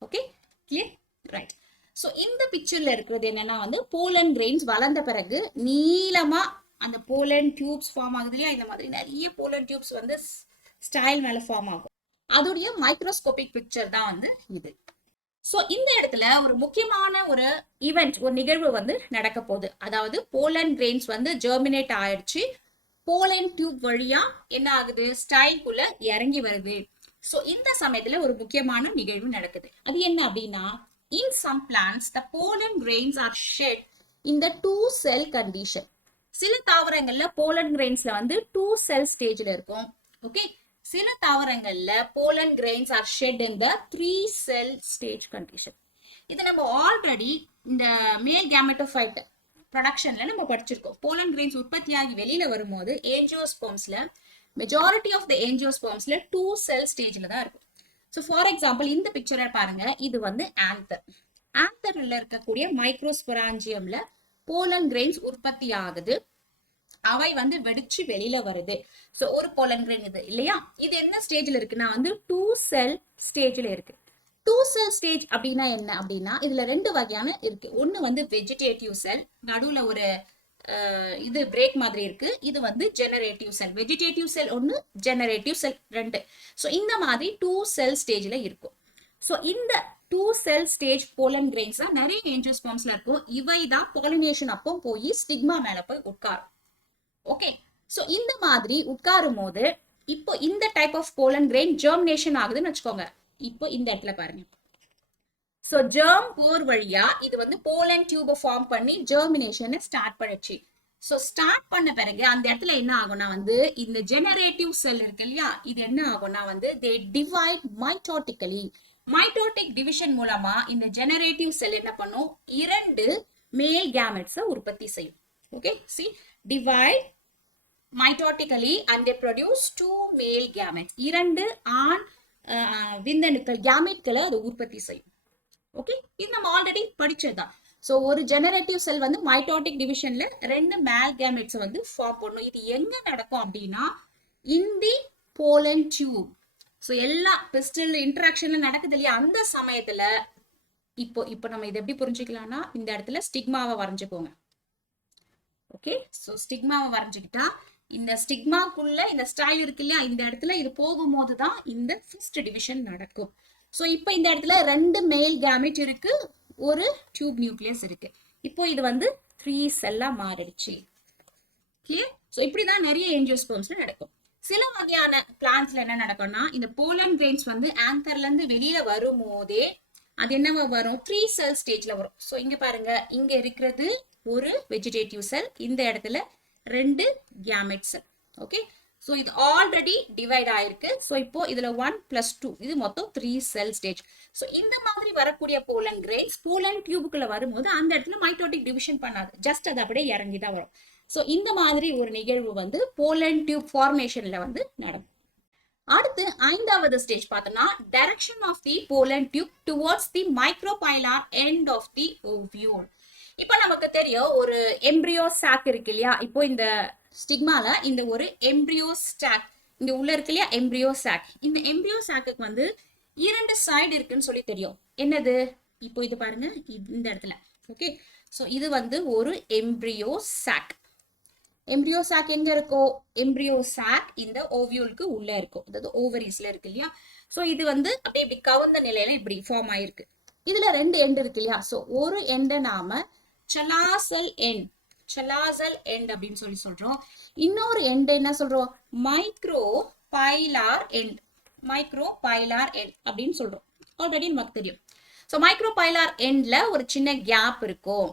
Okay, clear? ரைட். சோ இந்த பிக்சர்ல இருக்கிறது என்னன்னா வந்து போலன் கிரெயின்ஸ் வளர்ந்த பிறகு நீளமா அந்த போலன் டியூப்ஸ் ஃபார்ம் ஆகுது இல்லையா? இந்த மாதிரி நிறைய போலன் டியூப்ஸ் வந்து ஸ்டைல் மேல ஃபார்ம் ஆகும். அதோடைய மைக்ரோஸ்கோபிக் பிக்சர் தான் வந்து இது. சோ இந்த இடத்துல ஒரு முக்கியமான ஒரு ஈவெண்ட், ஒரு நிகழ்வு வந்து நடக்க போகுது. அதாவது போலன் கிரெயின்ஸ் வந்து ஜெர்மினேட் ஆயிடுச்சு. போலன் டியூப் வழியா என்ன ஆகுது? ஸ்டைல்குள்ள இறங்கி வருது. சோ இந்த சமயத்துல ஒரு முக்கியமான நிகழ்வு நடக்குது. அது என்ன அப்படின்னா, in some plants the pollen grains are shed in the 2 cell condition. சில தாவரங்கள்ல போலன் கிரெயின்ஸ்ல வந்து 2 cell ஸ்டேஜ்ல இருக்கும். ஓகே, சில தாவரங்கள்ல போலன் கிரெயின்ஸ் ஆர் ஷெட் இன் த 3 cell ஸ்டேஜ் கண்டிஷன். இது நம்ம ஆல்ரெடி இந்த மேல் கேமெட்டோஃபைட் ப்ரொடக்ஷன்ல நம்ம படிச்சிருக்கோம். போலன் கிரெயின்ஸ் உற்பத்தியாகி வெளியில வரும்போது ஏஞ்சியோஸ்போம்ஸ்ல மெஜாரிட்டி ஆஃப் த ஏஞ்சியோஸ்போம்ஸ்ல 2 cell ஸ்டேஜ்ல தான் இருக்கும். ஸோ ஃபார் எக்ஸாம்பிள் இந்த பிக்சரை பாருங்க, இது வந்து ஆந்தர். ஆந்தர்ல இருக்கக்கூடிய மைக்ரோஸ்பொராஞ்சியம்ல போலன் கிரெயின்ஸ் உற்பத்தி ஆகுது. அவை வந்து வெடிச்சு வெளியில வருது. சோ ஒரு போலன் கிரெயின் இது இல்லையா, இது என்ன ஸ்டேஜ்ல இருக்குன்னா வந்து 2 cell ஸ்டேஜ்ல இருக்கு. 2 cell ஸ்டேஜ் அப்படின்னா என்ன அப்படின்னா, இதுல ரெண்டு வகையான இருக்கு. ஒன்னு வந்து வெஜிடேட்டிவ் செல், நடுவுல ஒரு இது பிரேக் மாதிரி இருக்கு. இது வந்து ஜெனரேட்டிவ் செல். வெஜிடேட்டிவ் செல் ஒன்னு, ஜெனரேட்டிவ் செல் ரெண்டு. சோ இந்த மாதிரி 2 cell ஸ்டேஜ்ல இருக்கும். சோ இந்த 2 cell ஸ்டேஜ் போலன் கிரெயின்ஸ் தான் நிறைய ஏஞ்சியோஸ்போம்ஸ்ல இருக்கும். இவை தான் பாலினேஷன் அப்போ போய் ஸ்டிக்மா மேல போய் உட்காரும். ஓகே, சோ இந்த மாதிரி உட்காரும் போது இப்போ இந்த type of pollen grain germination ஆகுதுன்னு வச்சுக்கோங்க. இப்போ இந்த இடத்துல பாருங்க. சோ ஜெர்ம் போர் வழியா இது வந்து போலன் டியூபை ஃபார்ம் பண்ணி ஜெர்மினேஷனை ஸ்டார்ட் பண்ணுச்சு. சோ ஸ்டார்ட் பண்ண பிறகு அந்த இடத்துல என்ன ஆகும்னா வந்து இந்த ஜெனரேட்டிவ் செல் இருக்கு இல்லையா, இது என்ன ஆகும்னா வந்து தே டிவைட் மைட்டோட்டிக்கலி. மைட்டோட்டிக் டிவிஷன் மூலமா இந்த ஜெனரேட்டிவ் செல் என்ன பண்ணும், 2 மேல் கேமெட்ஸை உற்பத்தி செய்யும். Okay, C divide mitotically and they produce 2 male gametes. 2 ஆண் விந்தணுக்கள் கேமெட்களை அது உற்பத்தி செய்யும். ஓகே, இது நம்ம ஆல்ரெடி படிச்சதுதான். சோ ஒரு ஜெனரேட்டிவ் செல் வந்து மைட்டோட்டிக் டிவிஷன்ல 2 மேல் கேமெட்ஸ் வந்து ஃபார்ம் பண்ணும். இது எங்க நடக்கும் அப்படின்னா in the pollen tube. So எல்லா பிஸ்டல் இன்டராக்ஷன்ல நடக்குது இல்லையா, அந்த சமயத்துல இப்போ நம்ம இதை எப்படி புரிஞ்சுக்கலாம்னா இந்த இடத்துல ஸ்டிக்மாவை வரைஞ்சுக்கோங்க. ஓகே, சோ ஸ்டிக்மாவை வரைஞ்சுக்கிட்டா இந்த ஸ்டிக்மாக்குள்ள இந்த ஸ்டைல் இருக்கு இல்லையா, இந்த இடத்துல இது போகும்போது தான் இந்த ஃபர்ஸ்ட் டிவிஷன் நடக்கும். சோ இப்போ இந்த இடத்துல 2 மேல் கேமெட் இருக்கு, ஒரு டியூப் நியூக்ளியஸ் இருக்கு. இப்போ இது வந்து 3 செல்லா மாறிடுச்சு. கிளியர்? சோ இப்படிதான் நிறைய ஏஞ்சியோஸ்போம்ஸ்ல நடக்கும். சில வகையான பிளான்ட்ஸ்ல என்ன நடக்கும்னா இந்த போலன் கிரெயின்ஸ் வந்து ஆந்தர்ல இருந்து வெளியில வரும்போதே அது என்னவா வரும், 3 cell ஸ்டேஜ்ல வரும். சோ இங்க பாருங்க, இங்க இருக்கிறது ஒரு வெஜிடேட்டிவ் செல், இந்த இடத்துல 2 கேமெட்ஸ். ஓகே, சோ இது ஆல்ரெடி டிவைட் ஆயிருக்கு. சோ இப்போ இதுல 1 + 2 இது மொத்தம் 3 cell ஸ்டேஜ். சோ இந்த மாதிரி வரக்கூடிய போலன் கிரெயின்ஸ் போலன் டியூபுக்குள்ள வரும்போது அந்த இடத்துல மைட்டோட்டிக் டிவிஷன் பண்ணாது, ஜஸ்ட் அது அப்படியே இறங்கி தான் வரும். சோ இந்த மாதிரி ஒரு நிகழ்வு வந்து போலன் டியூப் ஃபார்மேஷன்ல வந்து நடக்கும். அடுத்து 5வது ஸ்டேஜ் பார்த்தோம்னா direction of the pollen tube towards the micropylar end of the ovule. இப்போ நமக்கு தெரியும் ஒரு எம்ப்ரியோ சாக் இருக்கு இல்லையா, இப்போ இந்த ஸ்டிக்மால இந்த ஒரு எம்ப்ரியோ சாக் இங்க உள்ள இருக்கு இல்லையா, எம்ப்ரியோ சாக். இந்த எம்ப்ரியோ சாக்கு வந்து 2 சைடு இருக்குன்னு சொல்லி தெரியும். என்னது, இப்போ இது பாருங்க இந்த இடத்துல. ஓகே, சோ இது வந்து ஒரு எம்ப்ரியோ சாக். எம்ப்ரியோ சாக் எங்க இருக்கோ, எம்ப்ரியோ சாக் இந்த ஓவியூலுக்கு உள்ள இருக்கும், அதாவது ஓவரிஸ்ல இருக்கு இல்லையா. சோ இது வந்து அப்படியே இப்படி கவுந்த நிலையில இப்படி ஃபார்ம் ஆயிருக்கு. இதுல 2 எண்ட் இருக்கு இல்லையா. சோ ஒரு எண்டை நாம சலாசல் எண்ட், சலாசல் எண்ட் அப்படின்னு சொல்லி சொல்றோம். இன்னொரு எண்ட் என்ன சொல்றோம், மைக்ரோ பைலார் எண்ட், மைக்ரோ பைலார் எண்ட் அப்படின்னு சொல்றோம். ஆல்ரெடி நமக்கு தெரியும். சோ மைக்ரோ பைலார் எண்ட்ல ஒரு சின்ன கேப் இருக்கும்,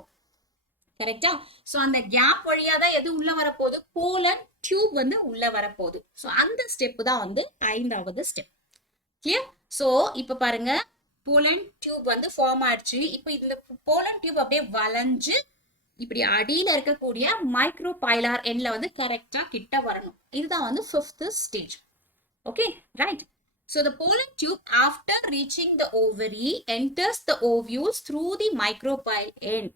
கரெக்டா. சோ அந்த கேப் வழியா தான் எது உள்ள வரப்போகுது, போலன் டியூப் வந்து உள்ள வரப்போகுது. சோ அந்த ஸ்டெப் தான் வந்து 5வது ஸ்டெப். கிளியர்? சோ இப்ப பாருங்க, போலன் டியூப் வந்து ஃபார்ம் ஆயிடுச்சு. இப்போ இந்த போலன் டியூப் அப்படியே வளைஞ்சு இப்படி அடியில இருக்கக்கூடிய மைக்ரோ பைலார் எண்ட்ல வந்து கரெக்டா கிட்ட வரணும். இதுதான் வந்து 5th stage. Okay, right. So the pollen tube after reaching the ovary enters the ovules through the micropyle end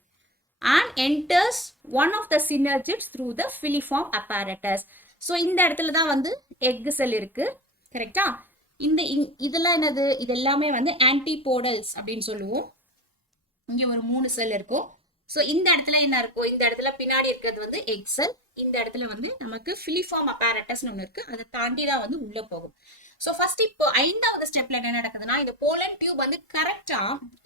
and enters one of the synergids through the filiform apparatus. So இந்த இடத்துல தான் வந்து எக் செல் இருக்கு, கரெக்டா. இந்த இதெல்லாம் என்னது, இது எல்லாமே வந்து ஆன்டிபோடல்ஸ் அப்படின்னு சொல்லுவோம். இங்க ஒரு 3 செல் இருக்கும். சோ இந்த இடத்துல என்ன இருக்கும், இந்த இடத்துல பின்னாடி இருக்கிறது வந்து எக் செல், இந்த இடத்துல வந்து நமக்கு ஃபிலிஃபார்ம் அப்பேரட்டஸ்னு ஒன்று இருக்கு, அதை தாண்டி தான் வந்து உள்ள போகும். சோ ஃபர்ஸ்ட் இப்போ 5வது ஸ்டெப்ல என்ன நடக்குதுன்னா இந்த போலன் டியூப் வந்து கரெக்டா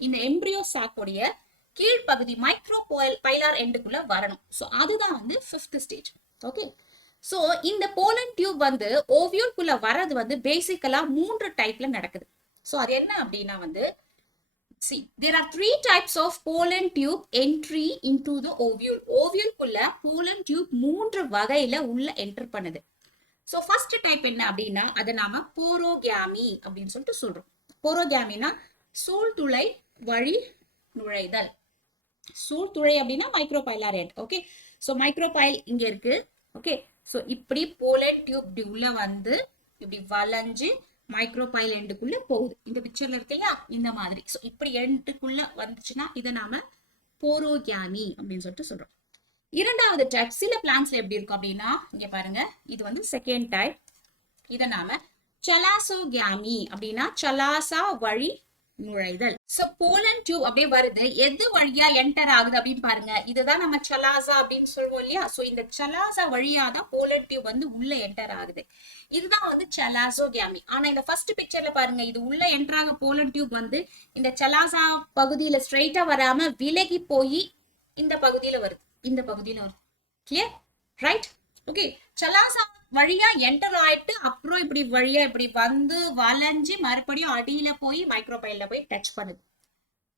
இந்த எம்ப்ரியோ சாக்கோடைய கீழ்ப்பகுதி மைக்ரோ பைலார் எண்டுக்குள்ள வரணும். சோ அதுதான் வந்து 5th ஸ்டேஜ். ஓகே, சோ இந்த போலன் டியூப் வந்து ஓவியூல்குள்ள வரது வந்து பேசிக்கலா 3 டைப்ல நடக்குது. சோ அது என்ன அப்படின்னா வந்து see there are 3 types of pollen tube entry into the ovule. ஓவியூல்குள்ள போலன் டியூப் 3 வகையில உள்ள என்டர் பண்ணுது. ஸோ ஃபர்ஸ்ட் டைப் என்ன அப்படின்னா அதை நாம போரோகியாமி அப்படின்னு சொல்லிட்டு சொல்றோம். போரோகியாமினா சூழ்துளை வழி நுழைதல். சூழ்துளை அப்படின்னா micropylar end. Okay, so micropyle இங்க இருக்கு. ஓகே, ஸோ இப்படி போலன் டியூப் இப்படி உள்ள வந்து இப்படி வளைஞ்சு மைக்ரோபைல் எண்டுக்குள்ள போகுது. இந்த பிக்சர்ல இருக்கு இல்லையா, இந்த மாதிரி. ஸோ இப்படி எண்டுக்குள்ள வந்துச்சுன்னா இதை நாம போரோகியாமி அப்படின்னு சொல்லிட்டு சொல்றோம். இரண்டாவது டைப் சில பிளான்ட்ஸ்ல எப்படி இருக்கும் அப்படின்னா, இங்க பாருங்க, இது வந்து செகண்ட் டைப். இதை நாம சலாசோகியாமி அப்படின்னா சலாசா வழி நுழைதல். சோ போலன் டியூப் அப்படியே வருது, எது வழியா என்டர் ஆகுது அப்படின்னு பாருங்க. இதுதான் நம்ம சலாசா அப்படின்னு சொல்லுவோம் இல்லையா. சோ இந்த சலாசா வழியா தான் போலன் டியூப் வந்து உள்ள என்டர் ஆகுது. இதுதான் வந்து சலாசோகியாமி. ஆனா இந்த ஃபர்ஸ்ட் பிக்சர்ல பாருங்க, இது உள்ள என்டர் ஆக போலன் டியூப் வந்து இந்த சலாசா பகுதியில ஸ்ட்ரைட்டா வராம விலகி போய் இந்த பகுதியில வருது, இந்த பகுதியில வருது. Clear, right? ஓகே, சலாசா வழியா என்டர் ஆயிட்டு அப்புறம் இப்படி வழியா இப்படி வந்து வளைஞ்சு மறுபடியும் அடியில போய் மைக்ரோபைல்ல போய் டச் பண்ணுது.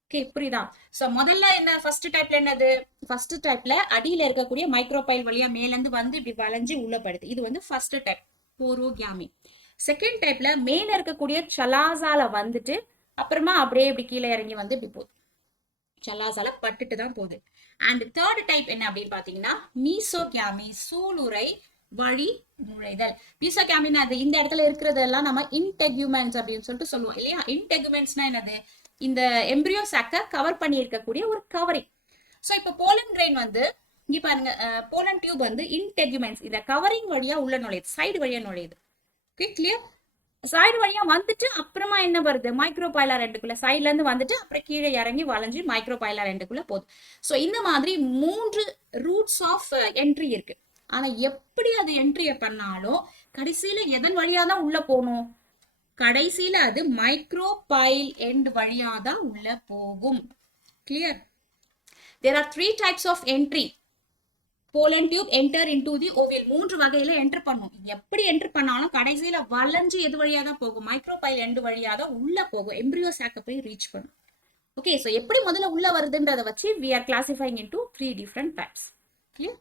ஓகே, புரியுதா? சோ முதல்ல என்ன, ஃபர்ஸ்ட் டைப்ல என்னது, ஃபர்ஸ்ட் டைப்ல அடியில இருக்கக்கூடிய மைக்ரோபைல் வழியா மேல இருந்து வந்து இப்படி வளைஞ்சு உள்ள படுது. இது வந்து ஃபர்ஸ்ட் டைப் போரோகியாமி. செகண்ட் டைப்ல மேல இருக்கக்கூடிய சலாசால வந்துட்டு அப்புறமா அப்படியே இப்படி கீழே இறங்கி வந்து இப்படி போகுது, சலாசால பட்டுட்டு தான் போகுது. அண்ட் தேர்ட் டைப் என்ன அப்படின்னு பாத்தீங்கன்னா மீசோகியாமி, சூளுரை வழி நுழைதல். மீசோகியாமின்னா அது இந்த இடத்துல இருக்கிறதெல்லாம் நம்ம இன்டெகுமெண்ட்ஸ் அப்படின்னு சொல்லிட்டு சொல்லுவோம் இல்லையா. இன்டெகுமெண்ட்ஸ்னா என்னது, இந்த எம்பிரியோ சாக்க கவர் பண்ணி இருக்கக்கூடிய ஒரு கவரிங். ஸோ இப்போ போலன் கிரெயின் வந்து இங்க பாருங்க, போலன் டியூப் வந்து இன்டெகுமெண்ட்ஸ் இந்த கவரிங் வழியா உள்ள நுழையுது, சைடு வழியா நுழையுது. Okay, clear? சைடு வழியா வந்துட்டு அப்புறமா என்ன வருது, மைக்ரோபைலார் எண்டுக்குள்ள சைட்ல இருந்து வந்துட்டு அப்புறம் கீழே இறங்கி வளைஞ்சு மைக்ரோபைலார் எண்டுக்குள்ள போகுது. ஸோ இந்த மாதிரி 3 ரூட்ஸ் ஆஃப் என்ட்ரி இருக்கு. ஆனா எப்படி அது என்ட்ரிய பண்ணாலும் கடைசியில எதன் வழியா தான் உள்ள போகணும், கடைசியில அது மைக்ரோபைல் எண்ட் வழியா தான் உள்ள போகும். Clear? There are 3 types of entry. Pollen tube enter into the ovule. 3 வகையில என்டர் பண்ணும். எப்படி என்டர் பண்ணாலும் கடைசியில வளைஞ்சு எது வழியா தான் போகும், மைக்ரோபைல் எண்ட் வழியா தான் உள்ள போகும், எம்பிரியோ சாக்க போய் ரீச் பண்ணும். ஓகே, சோ எப்படி முதல்ல உள்ள வருதுன்றத வச்சு we are classifying into 3 different types. Clear?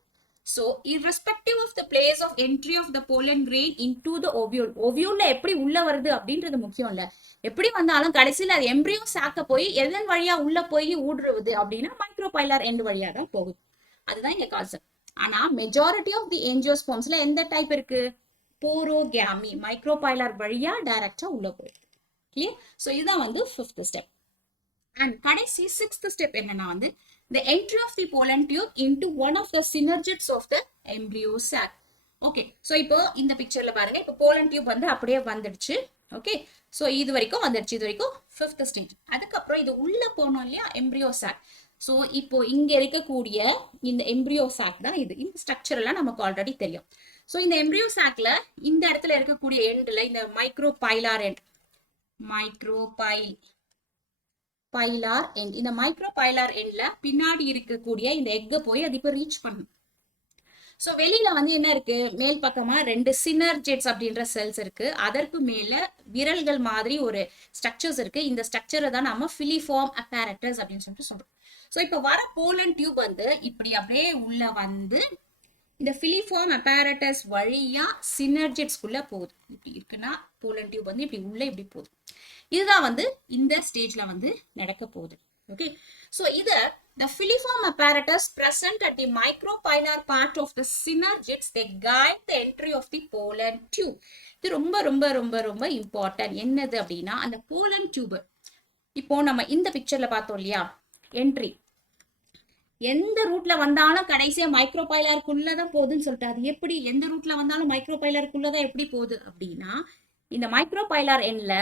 So irrespective of the place of entry of the pollen grain into the ovule, ovuleல எப்படி உள்ள வருது அப்படின்றது முக்கியம் இல்ல. எப்படி வந்தாலும் கடைசியில அது எம்பிரியோ சாக்க போய் எதன் வழியா உள்ள போய் ஊடுருவுது அப்படின்னா மைக்ரோபைலார் எண்ட் வழியா தான் போகுது. அதுதான் இங்க கான்செப்ட். ஆனா மெஜாரிட்டி ஆஃப் தி ஏஞ்சியோஸ்போம்ஸ்ல எந்த டைப் இருக்கு, போரோகியாமி, மைக்ரோபைலார் வழியா டைரக்டா உள்ள போயிடுது. கிளியர்? சோ இதுதான் வந்து 5th ஸ்டெப். அண்ட் கடைசி 6th ஸ்டெப் என்னன்னா வந்து the entry of the pollen tube into one of the synergids of the embryo sac. Okay, so இப்போ இந்த பிக்சர்ல பாருங்க, இப்போ pollen tube வந்து அப்படியே வந்துடுச்சு. ஓகே, சோ இது வரைக்கும் வந்துடுச்சு, இது வரைக்கும் 5th ஸ்டேஜ். அதுக்கப்புறம் இது உள்ள போனோம் இல்லையா, எம்பிரியோ சாக். சோ இப்போ இங்க இருக்கக்கூடிய இந்த எம்பிரியோ சாக் தான் இது. இந்த ஸ்ட்ரக்சர் எல்லாம் நமக்கு ஆல்ரெடி தெரியும். சோ இந்த எம்பிரியோ சாக்ல இந்த இடத்துல இருக்கக்கூடிய எண்ட்ல இந்த மைக்ரோபைலார் எண்ட், மைக்ரோபைலார் எண்ட், இந்த மைக்ரோபைலார் எண்ட்ல பின்னாடி இருக்கக்கூடிய இந்த எக்க போய் அது இப்ப ரீச் பண்ணும். சோ வெளியில வந்து என்ன இருக்கு, மேல் பக்கமா 2 சினர்ஜெட்ஸ் அப்படின்ற செல்ஸ் இருக்கு. அதற்கு மேல விரல்கள் மாதிரி ஒரு ஸ்ட்ரக்சர்ஸ் இருக்கு. இந்த ஸ்ட்ரக்சரை தான் நம்ம ஃபிலிஃபார்ம் அப்பேரட்டஸ் அப்படின்னு சொல்லிட்டு சொல்றோம். சோ இப்ப வர போலன் டியூப் வந்து இப்படி அப்படியே உள்ள வந்து இந்த ஃபிலிஃபார்ம் அப்பேரட்டஸ் வழியா சினர்ஜெட்ஸ்குள்ள போகுது. இப்படி இருக்குன்னா போலன் டியூப் வந்து இப்படி உள்ள இப்படி போகுது. இதுதான் வந்து இந்த ஸ்டேஜ்ல வந்து நடக்க போகுது. ஓகே, சோ இத the filiform apparatus present at the micropylar part of the synergids, they guide the entry of the pollen tube. இது ரொம்ப ரொம்ப ரொம்ப ரொம்ப இம்பார்ட்டன்ட். என்னது அப்படின்னா அந்த போலன் டியூப். இப்போ நம்ம இந்த பிக்சர்ல பார்த்தோம் இல்லையா, என்ட்ரி எந்த ரூட்ல வந்தாலும் கடைசியா மைக்ரோபைலாருக்குள்ளதான் போகுதுன்னு சொல்லிட்டு, அது எப்படி எந்த ரூட்ல வந்தாலும் மைக்ரோபைலாருக்குள்ளதான் எப்படி போகுது அப்படின்னா, இந்த மைக்ரோபைலார் எண்ட்ல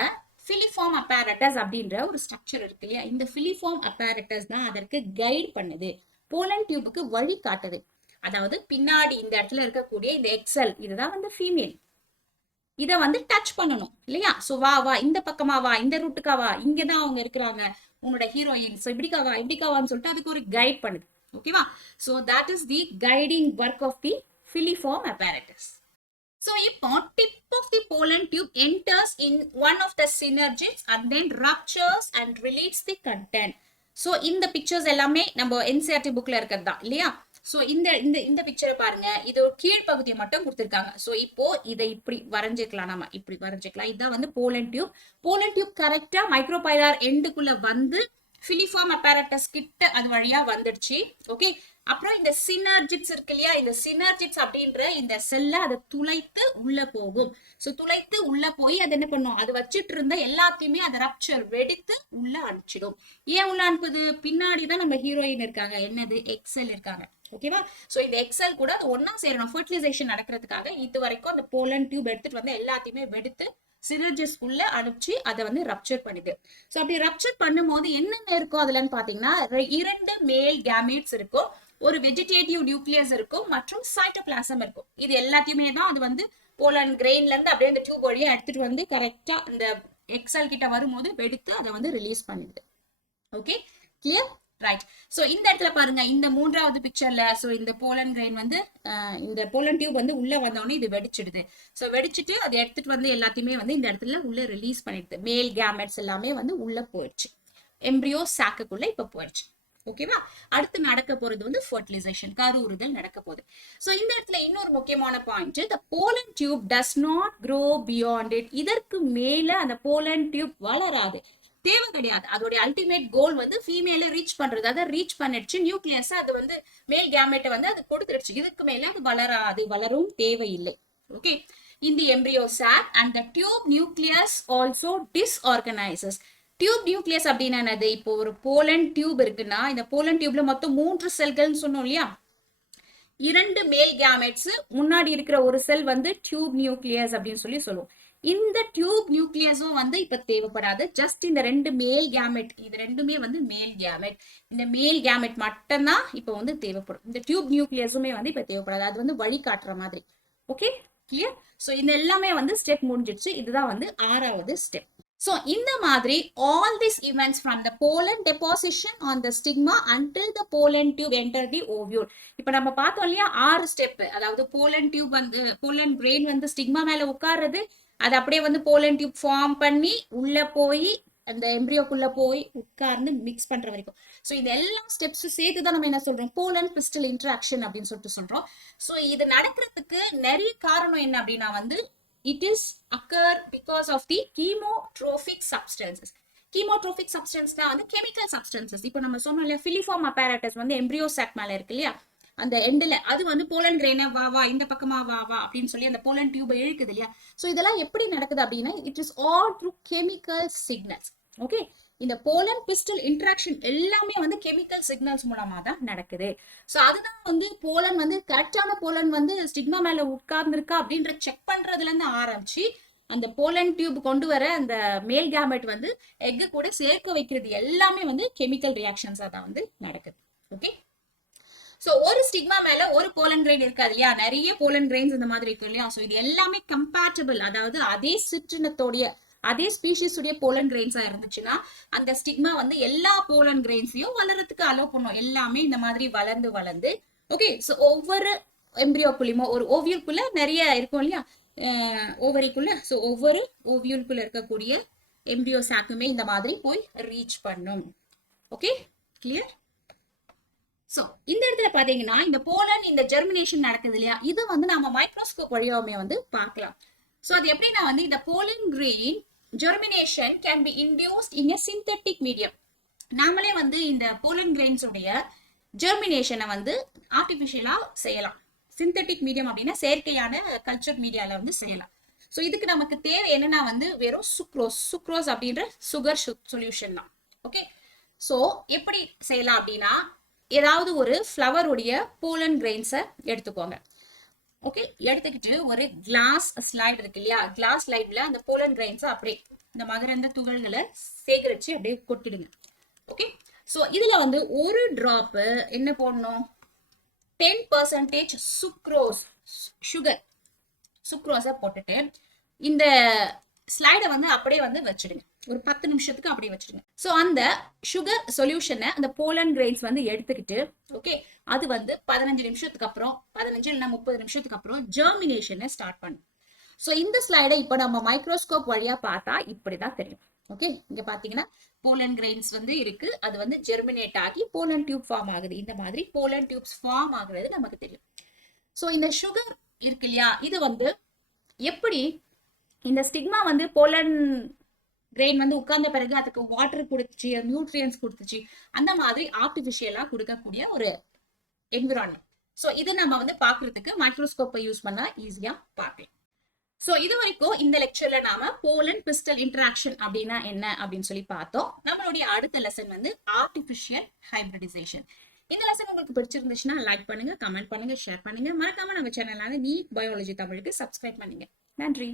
ஃபிலிஃபார்ம் அப்பேரட்டஸ் அப்படின்ற ஒரு ஸ்ட்ரக்சர் இருக்கு இல்லையா, இந்த ஃபிலிஃபார்ம் அப்பேரட்டஸ் தான் அதற்கு கைட் பண்ணுது, போலன் டியூபுக்கு வழி காட்டுது. அதாவது பின்னாடி இந்த இடத்துல இருக்கக்கூடிய இந்த எக்ஸல், இதுதான் வந்து ஃபீமேல், இதை வந்து டச் பண்ணணும் இல்லையா. சோ வா வா, இந்த பக்கமா வா, இந்த ரூட்டுக்கா வா, இங்கதான் அவங்க இருக்கிறாங்க உன்னோட ஹீரோயின், சோ இப்படிக்காவா இப்படிக்காவான்னு சொல்லிட்டு அதுக்கு ஒரு கைட் பண்ணுது. ஓகேவா? So that is the guiding work of the filiform apparatus. So இப்போ tip of the pollen tube enters in one of the synergids and then ruptures and releases the content. So இந்த pictures எல்லாமே நம்ம NCERT bookல இருக்கிறது தான் இல்லையா. So இந்த இந்த இந்த பிக்சரை பாருங்க, இது கீழ்ப்பகுதியை மட்டும் கொடுத்திருக்காங்க. சோ இப்போ இதை இப்படி வரைஞ்சிக்கலாம், நம்ம இப்படி வரைஞ்சிக்கலாம். இதுதான் வந்து போலன் டியூப். போலன் டியூப் கரெக்டா மைக்ரோபைலார் எண்டுக்குள்ள வந்து ஃபிலிஃபார்ம் அப்பேரட்டஸ் கிட்ட அது வழியா வந்துடுச்சு. ஓகே, அப்புறம் இந்த சினர்ஜிட்ஸ் இருக்கு இல்லையா, இந்த சினர்ஜிட்ஸ் அப்படின்ற இந்த செல்ல அதை துளைத்து உள்ள போகும். சோ துளைத்து உள்ள போய் அது என்ன பண்ணும், அது வச்சிட்டு இருந்த எல்லாத்தையுமே அதை ரப்சர் வெடித்து உள்ள அனுப்பிச்சிடும். ஏன் உள்ள அனுப்புது, பின்னாடிதான் நம்ம ஹீரோயின் இருக்காங்க, என்னது எக்ஸெல் இருக்காங்க. ஓகேவா, சோ இந்த எக்ஸெல் கூட அது ஒன்னா சேரணும் ஃபெர்டிலைசேஷன் நடக்கிறதுக்காக. இது வரைக்கும் அந்த போலன் டியூப் எடுத்துட்டு வந்து எல்லாத்தையுமே வெடித்து சினர்ஜிஸ்குள்ள அனுப்பிச்சு அதை வந்து ரப்சர் பண்ணுது. சோ அப்படி ரப்சர் பண்ணும்போது என்னென்ன இருக்கும் அதுலன்னு பாத்தீங்கன்னா, 2 மேல் கேமெட்ஸ் இருக்கும், ஒரு வெஜிடேட்டிவ் நியூக்ளியஸ் இருக்கும் மற்றும் சைட்டோபிளாசம் இருக்கும். இது எல்லாத்தையுமே தான் அது வந்து போலன் கிரெயின்ல இருந்து அப்படியே அந்த டியூப் வழியா எடுத்துட்டு வந்து கரெக்டா இந்த எக்ஸல் கிட்ட வரும்போது வெடித்து அதை வந்து ரிலீஸ் பண்ணிடுது. Okay, clear, right. சோ இந்த இடத்துல பாருங்க, இந்த 3வது பிக்சர்ல சோ இந்த போலன் கிரெயின் வந்து இந்த போலன் டியூப் வந்து உள்ள வந்தோடனே இது வெடிச்சிடுது. சோ வெடிச்சிட்டு அதை எடுத்துட்டு வந்து எல்லாத்தையுமே வந்து இந்த இடத்துல உள்ள ரிலீஸ் பண்ணிடுது. மேல் கேமெட்ஸ் எல்லாமே வந்து உள்ள போயிடுச்சு, எம்பிரியோ சாக்குக்குள்ள இப்ப போயிடுச்சு. ஓகேவா, அடுத்து நடக்க போறது வந்து ஃபெர்டிலைசேஷன், கருவுறுதல் நடக்க போகுது. சோ இந்த இடத்துல இன்னொரு முக்கியமான point, the pollen tube does not grow beyond it. இதற்கு மேல அந்த போலன் டியூப் வளராது, தேவை கிடையாது. அதோட அல்டிமேட் கோல் வந்து ஃபீமேல ரீச் பண்றது. அதை ரீச் பண்ணிடுச்சு, நியூக்ளியஸ் அது வந்து மேல் கேமெட்டை வந்து அது கொடுத்துருச்சு. இதுக்கு மேல அது வளராது, வளரும் தேவையில்லை. Okay, in the embryo sac and the tube nucleus also disorganizes. Tube nucleus அப்படின்னா என்னது, இப்போ ஒரு போலன் டியூப் இருக்குன்னா இந்த போலன் டியூப்ல மொத்தம் 3 செல்கள்னு சொன்னோம் இல்லையா, 2 மேல் கேமெட்ஸ், முன்னாடி இருக்கிற ஒரு செல் வந்து டியூப் நியூக்ளியஸ் அப்படின்னு சொல்லி சொல்லுவோம். இந்த டியூப் நியூக்ளியஸும் வந்து இப்ப தேவைப்படாது, ஜஸ்ட் இந்த 2 மேல் கேமெட், இது ரெண்டுமே வந்து மேல் கேமெட், இந்த மேல் கேமெட் மட்டும்தான் இப்ப வந்து தேவைப்படும். இந்த டியூப் நியூக்ளியஸுமே வந்து இப்ப தேவைப்படாது, அது வந்து வழி காட்டுற மாதிரி. Okay, clear. சோ இந்த எல்லாமே வந்து ஸ்டெப் முடிஞ்சிடுச்சு. இதுதான் வந்து 6வது ஸ்டெப். So, இந்த மாதிரி all these events from the pollen deposition on the stigma until the pollen tube enter the ovule. இப்ப நம்ம பார்த்தோம் இல்லையா 6 ஸ்டெப், அதாவது pollen tube வந்து pollen grain வந்து ஸ்டிக்மா மேல உட்கார்றது, அது அப்படியே வந்து pollen tube ஃபார்ம் பண்ணி உள்ள போய் அந்த எம்பிரியோக்குள்ள போய் உட்கார்ந்து மிக்ஸ் பண்ற வரைக்கும். சோ இது எல்லா ஸ்டெப்ஸ் சேர்த்து தான் நம்ம என்ன சொல்றோம், போலன் பிஸ்டல் இன்டராக்ஷன் அப்படின்னு சொல்லிட்டு சொல்றோம். சோ இது நடக்கிறதுக்கு நிறைய காரணம் என்ன அப்படின்னா வந்து it is occur because of the chemotrophic substances. chemotrophic substance தான் வந்து chemical substances. இப்போ நம்ம சொன்னோம் இல்லையா filiform apparatus வந்து embryo sac மேல இருக்கு இல்லையா, அந்த எண்ட்ல அது வந்து போலன் கிரெயினை வா வா இந்த பக்கமா வா வா அப்படின்னு சொல்லி அந்த போலன் டியூபை இழுக்குது இல்லையா. சோ இதெல்லாம் எப்படி நடக்குது அப்படின்னா, it is all through chemical signals. Okay, இந்த போலன் பிஸ்டல் இன்டராக்ஷன் எல்லாமே வந்து கெமிக்கல் சிக்னல்ஸ் மூலமா தான் நடக்குது. சோ அதுதான் வந்து போலன் வந்து கரெக்டான போலன் வந்து ஸ்டிக்மா மேல உட்கார்ந்துருக்கா அப்படின்ற செக் பண்றதுல இருந்து ஆரம்பிச்சு அந்த போலன் டியூப் கொண்டு வர அந்த மேல் கேமெட் வந்து எக்கு கூட சேர்க்க வைக்கிறது எல்லாமே வந்து கெமிக்கல் ரியாக்ஷன்ஸா தான் வந்து நடக்குது. ஓகே, சோ ஒரு ஸ்டிக்மா மேல ஒரு போலன் கிரெயின் இருக்காது இல்லையா, நிறைய போலன் கிரெயின்ஸ் இந்த மாதிரி இருக்கு இல்லையா. சோ இது எல்லாமே கம்பேட்டபிள், அதாவது அதே சிற்றினத்தோடைய அதே ஸ்பீஷிஸ் உடைய போலன் கிரெயின்ஸா இருந்துச்சுன்னா அந்த ஸ்டிக்மா வந்து எல்லா போலன் கிரெயின்ஸையும் வளர்றதுக்கு அலோவ் பண்ணும். எல்லாமே இந்த மாதிரி வளர்ந்து வளர்ந்து ஓகே. சோ ஒவ்வொரு எம்பிரியோக்குள்ளயுமோ ஒரு ஓவியல்குள்ள நிறைய இருக்கும் இல்லையா ஓவரிக்குள்ள, சோ ஒவ்வொரு ஓவியல்குள்ள இருக்கக்கூடிய எம்பிரியோ சாக்குமே இந்த மாதிரி போய் ரீச் பண்ணும். Okay, clear. சோ இந்த இடத்துல பாத்தீங்கன்னா இந்த போலன் இந்த ஜெர்மினேஷன் நடக்குது இல்லையா, இதை வந்து நம்ம மைக்ரோஸ்கோப் வழியாவே வந்து பார்க்கலாம். சோ அது எப்படின்னா வந்து இந்த pollen grain germination can be induced in a synthetic medium. நாமளே வந்து இந்த pollen grains உடைய ஜெர்மினேஷனை வந்து ஆர்டிபிஷியலா செய்யலாம். சிந்தட்டிக் மீடியம் அப்படின்னா செயற்கையான கல்ச்சர் மீடியால வந்து செய்யலாம். சோ இதுக்கு நமக்கு தேவை என்னன்னா வந்து வெறும் சுக்ரோஸ் அப்படின்ற சுகர் சொல்யூஷன் தான். ஓகே, சோ எப்படி செய்யலாம் அப்படின்னா, ஏதாவது ஒரு ஃப்ளவர் உடைய போலன் கிரெயின்ஸை எடுத்துக்கோங்க. ஓகே, எடுத்துக்கிட்டு ஒரு கிளாஸ் ஸ்லைடு இருக்கு இல்லையா, கிளாஸ் ஸ்லைட்ல அந்த போலன் கிரெயின்ஸை அப்படியே இந்த மகரந்த துகள்களை சேகரிச்சு அப்படியே கொட்டிடுங்க. ஓகே, சோ இதுல வந்து ஒரு டிராப் என்ன போடணும், 10% சுக்ரோஸை போட்டுட்டு இந்த ஸ்லைடை வந்து அப்படியே வந்து வச்சிடுங்க. ஒரு 10 நிமிஷத்துக்கு அப்படியே வச்சிடுங்க. சோ அந்த சுகர் சொல்யூஷனை அந்த போலன் கிரெயின்ஸ் வந்து எடுத்துக்கிட்டு ஓகே, அது வந்து 15 நிமிஷத்துக்கு அப்புறம் 15 இல்லைன்னா 30 நிமிஷத்துக்கு அப்புறம் ஜெர்மினேஷனை ஸ்டார்ட் பண்ணும். சோ இந்த ஸ்லைடை இப்போ நம்ம மைக்ரோஸ்கோப் வழியா பார்த்தா இப்படிதான் தெரியும். ஓகே, இங்க பாத்தீங்கன்னா போலன் கிரெயின்ஸ் வந்து இருக்கு. அது வந்து ஜெர்மினேட் ஆகி போலன் டியூப் ஃபார்ம் ஆகுது. இந்த மாதிரி போலன் டியூப்ஸ் ஃபார்ம் ஆகுறது நமக்கு தெரியும். சோ இந்த சுகர் இருக்கு இல்லையா, இது வந்து எப்படி இந்த ஸ்டிக்மா வந்து போலன் கிரெயின் வந்து உட்கார்ந்த பிறகு அதுக்கு வாட்டர் கொடுத்துச்சு, நியூட்ரியன்ஸ் கொடுத்துச்சு, அந்த மாதிரி ஆர்டிபிஷியலா கொடுக்கக்கூடிய ஒரு என்விரான்மெண்ட். சோ இது நம்ம வந்து பாக்குறதுக்கு மைக்ரோஸ்கோப்பை யூஸ் பண்ணா ஈஸியா பார்க்கலாம். சோ இது வரைக்கும் இந்த லெக்சர்ல நாம போலன் பிஸ்டல் இன்டராக்ஷன் அப்படின்னா என்ன அப்படின்னு சொல்லி பார்த்தோம். நம்மளுடைய அடுத்த லெசன் வந்து ஆர்டிபிஷியல் ஹைபிரிடைசேஷன். இந்த லெசன் உங்களுக்கு பிடிச்சிருந்துச்சுன்னா லைக் பண்ணுங்க, கமெண்ட் பண்ணுங்க, ஷேர் பண்ணுங்க. மறக்காம நம்ம சேனலான நீட் பயாலஜி தமிழுக்கு சப்ஸ்கிரைப் பண்ணுங்க. நன்றி.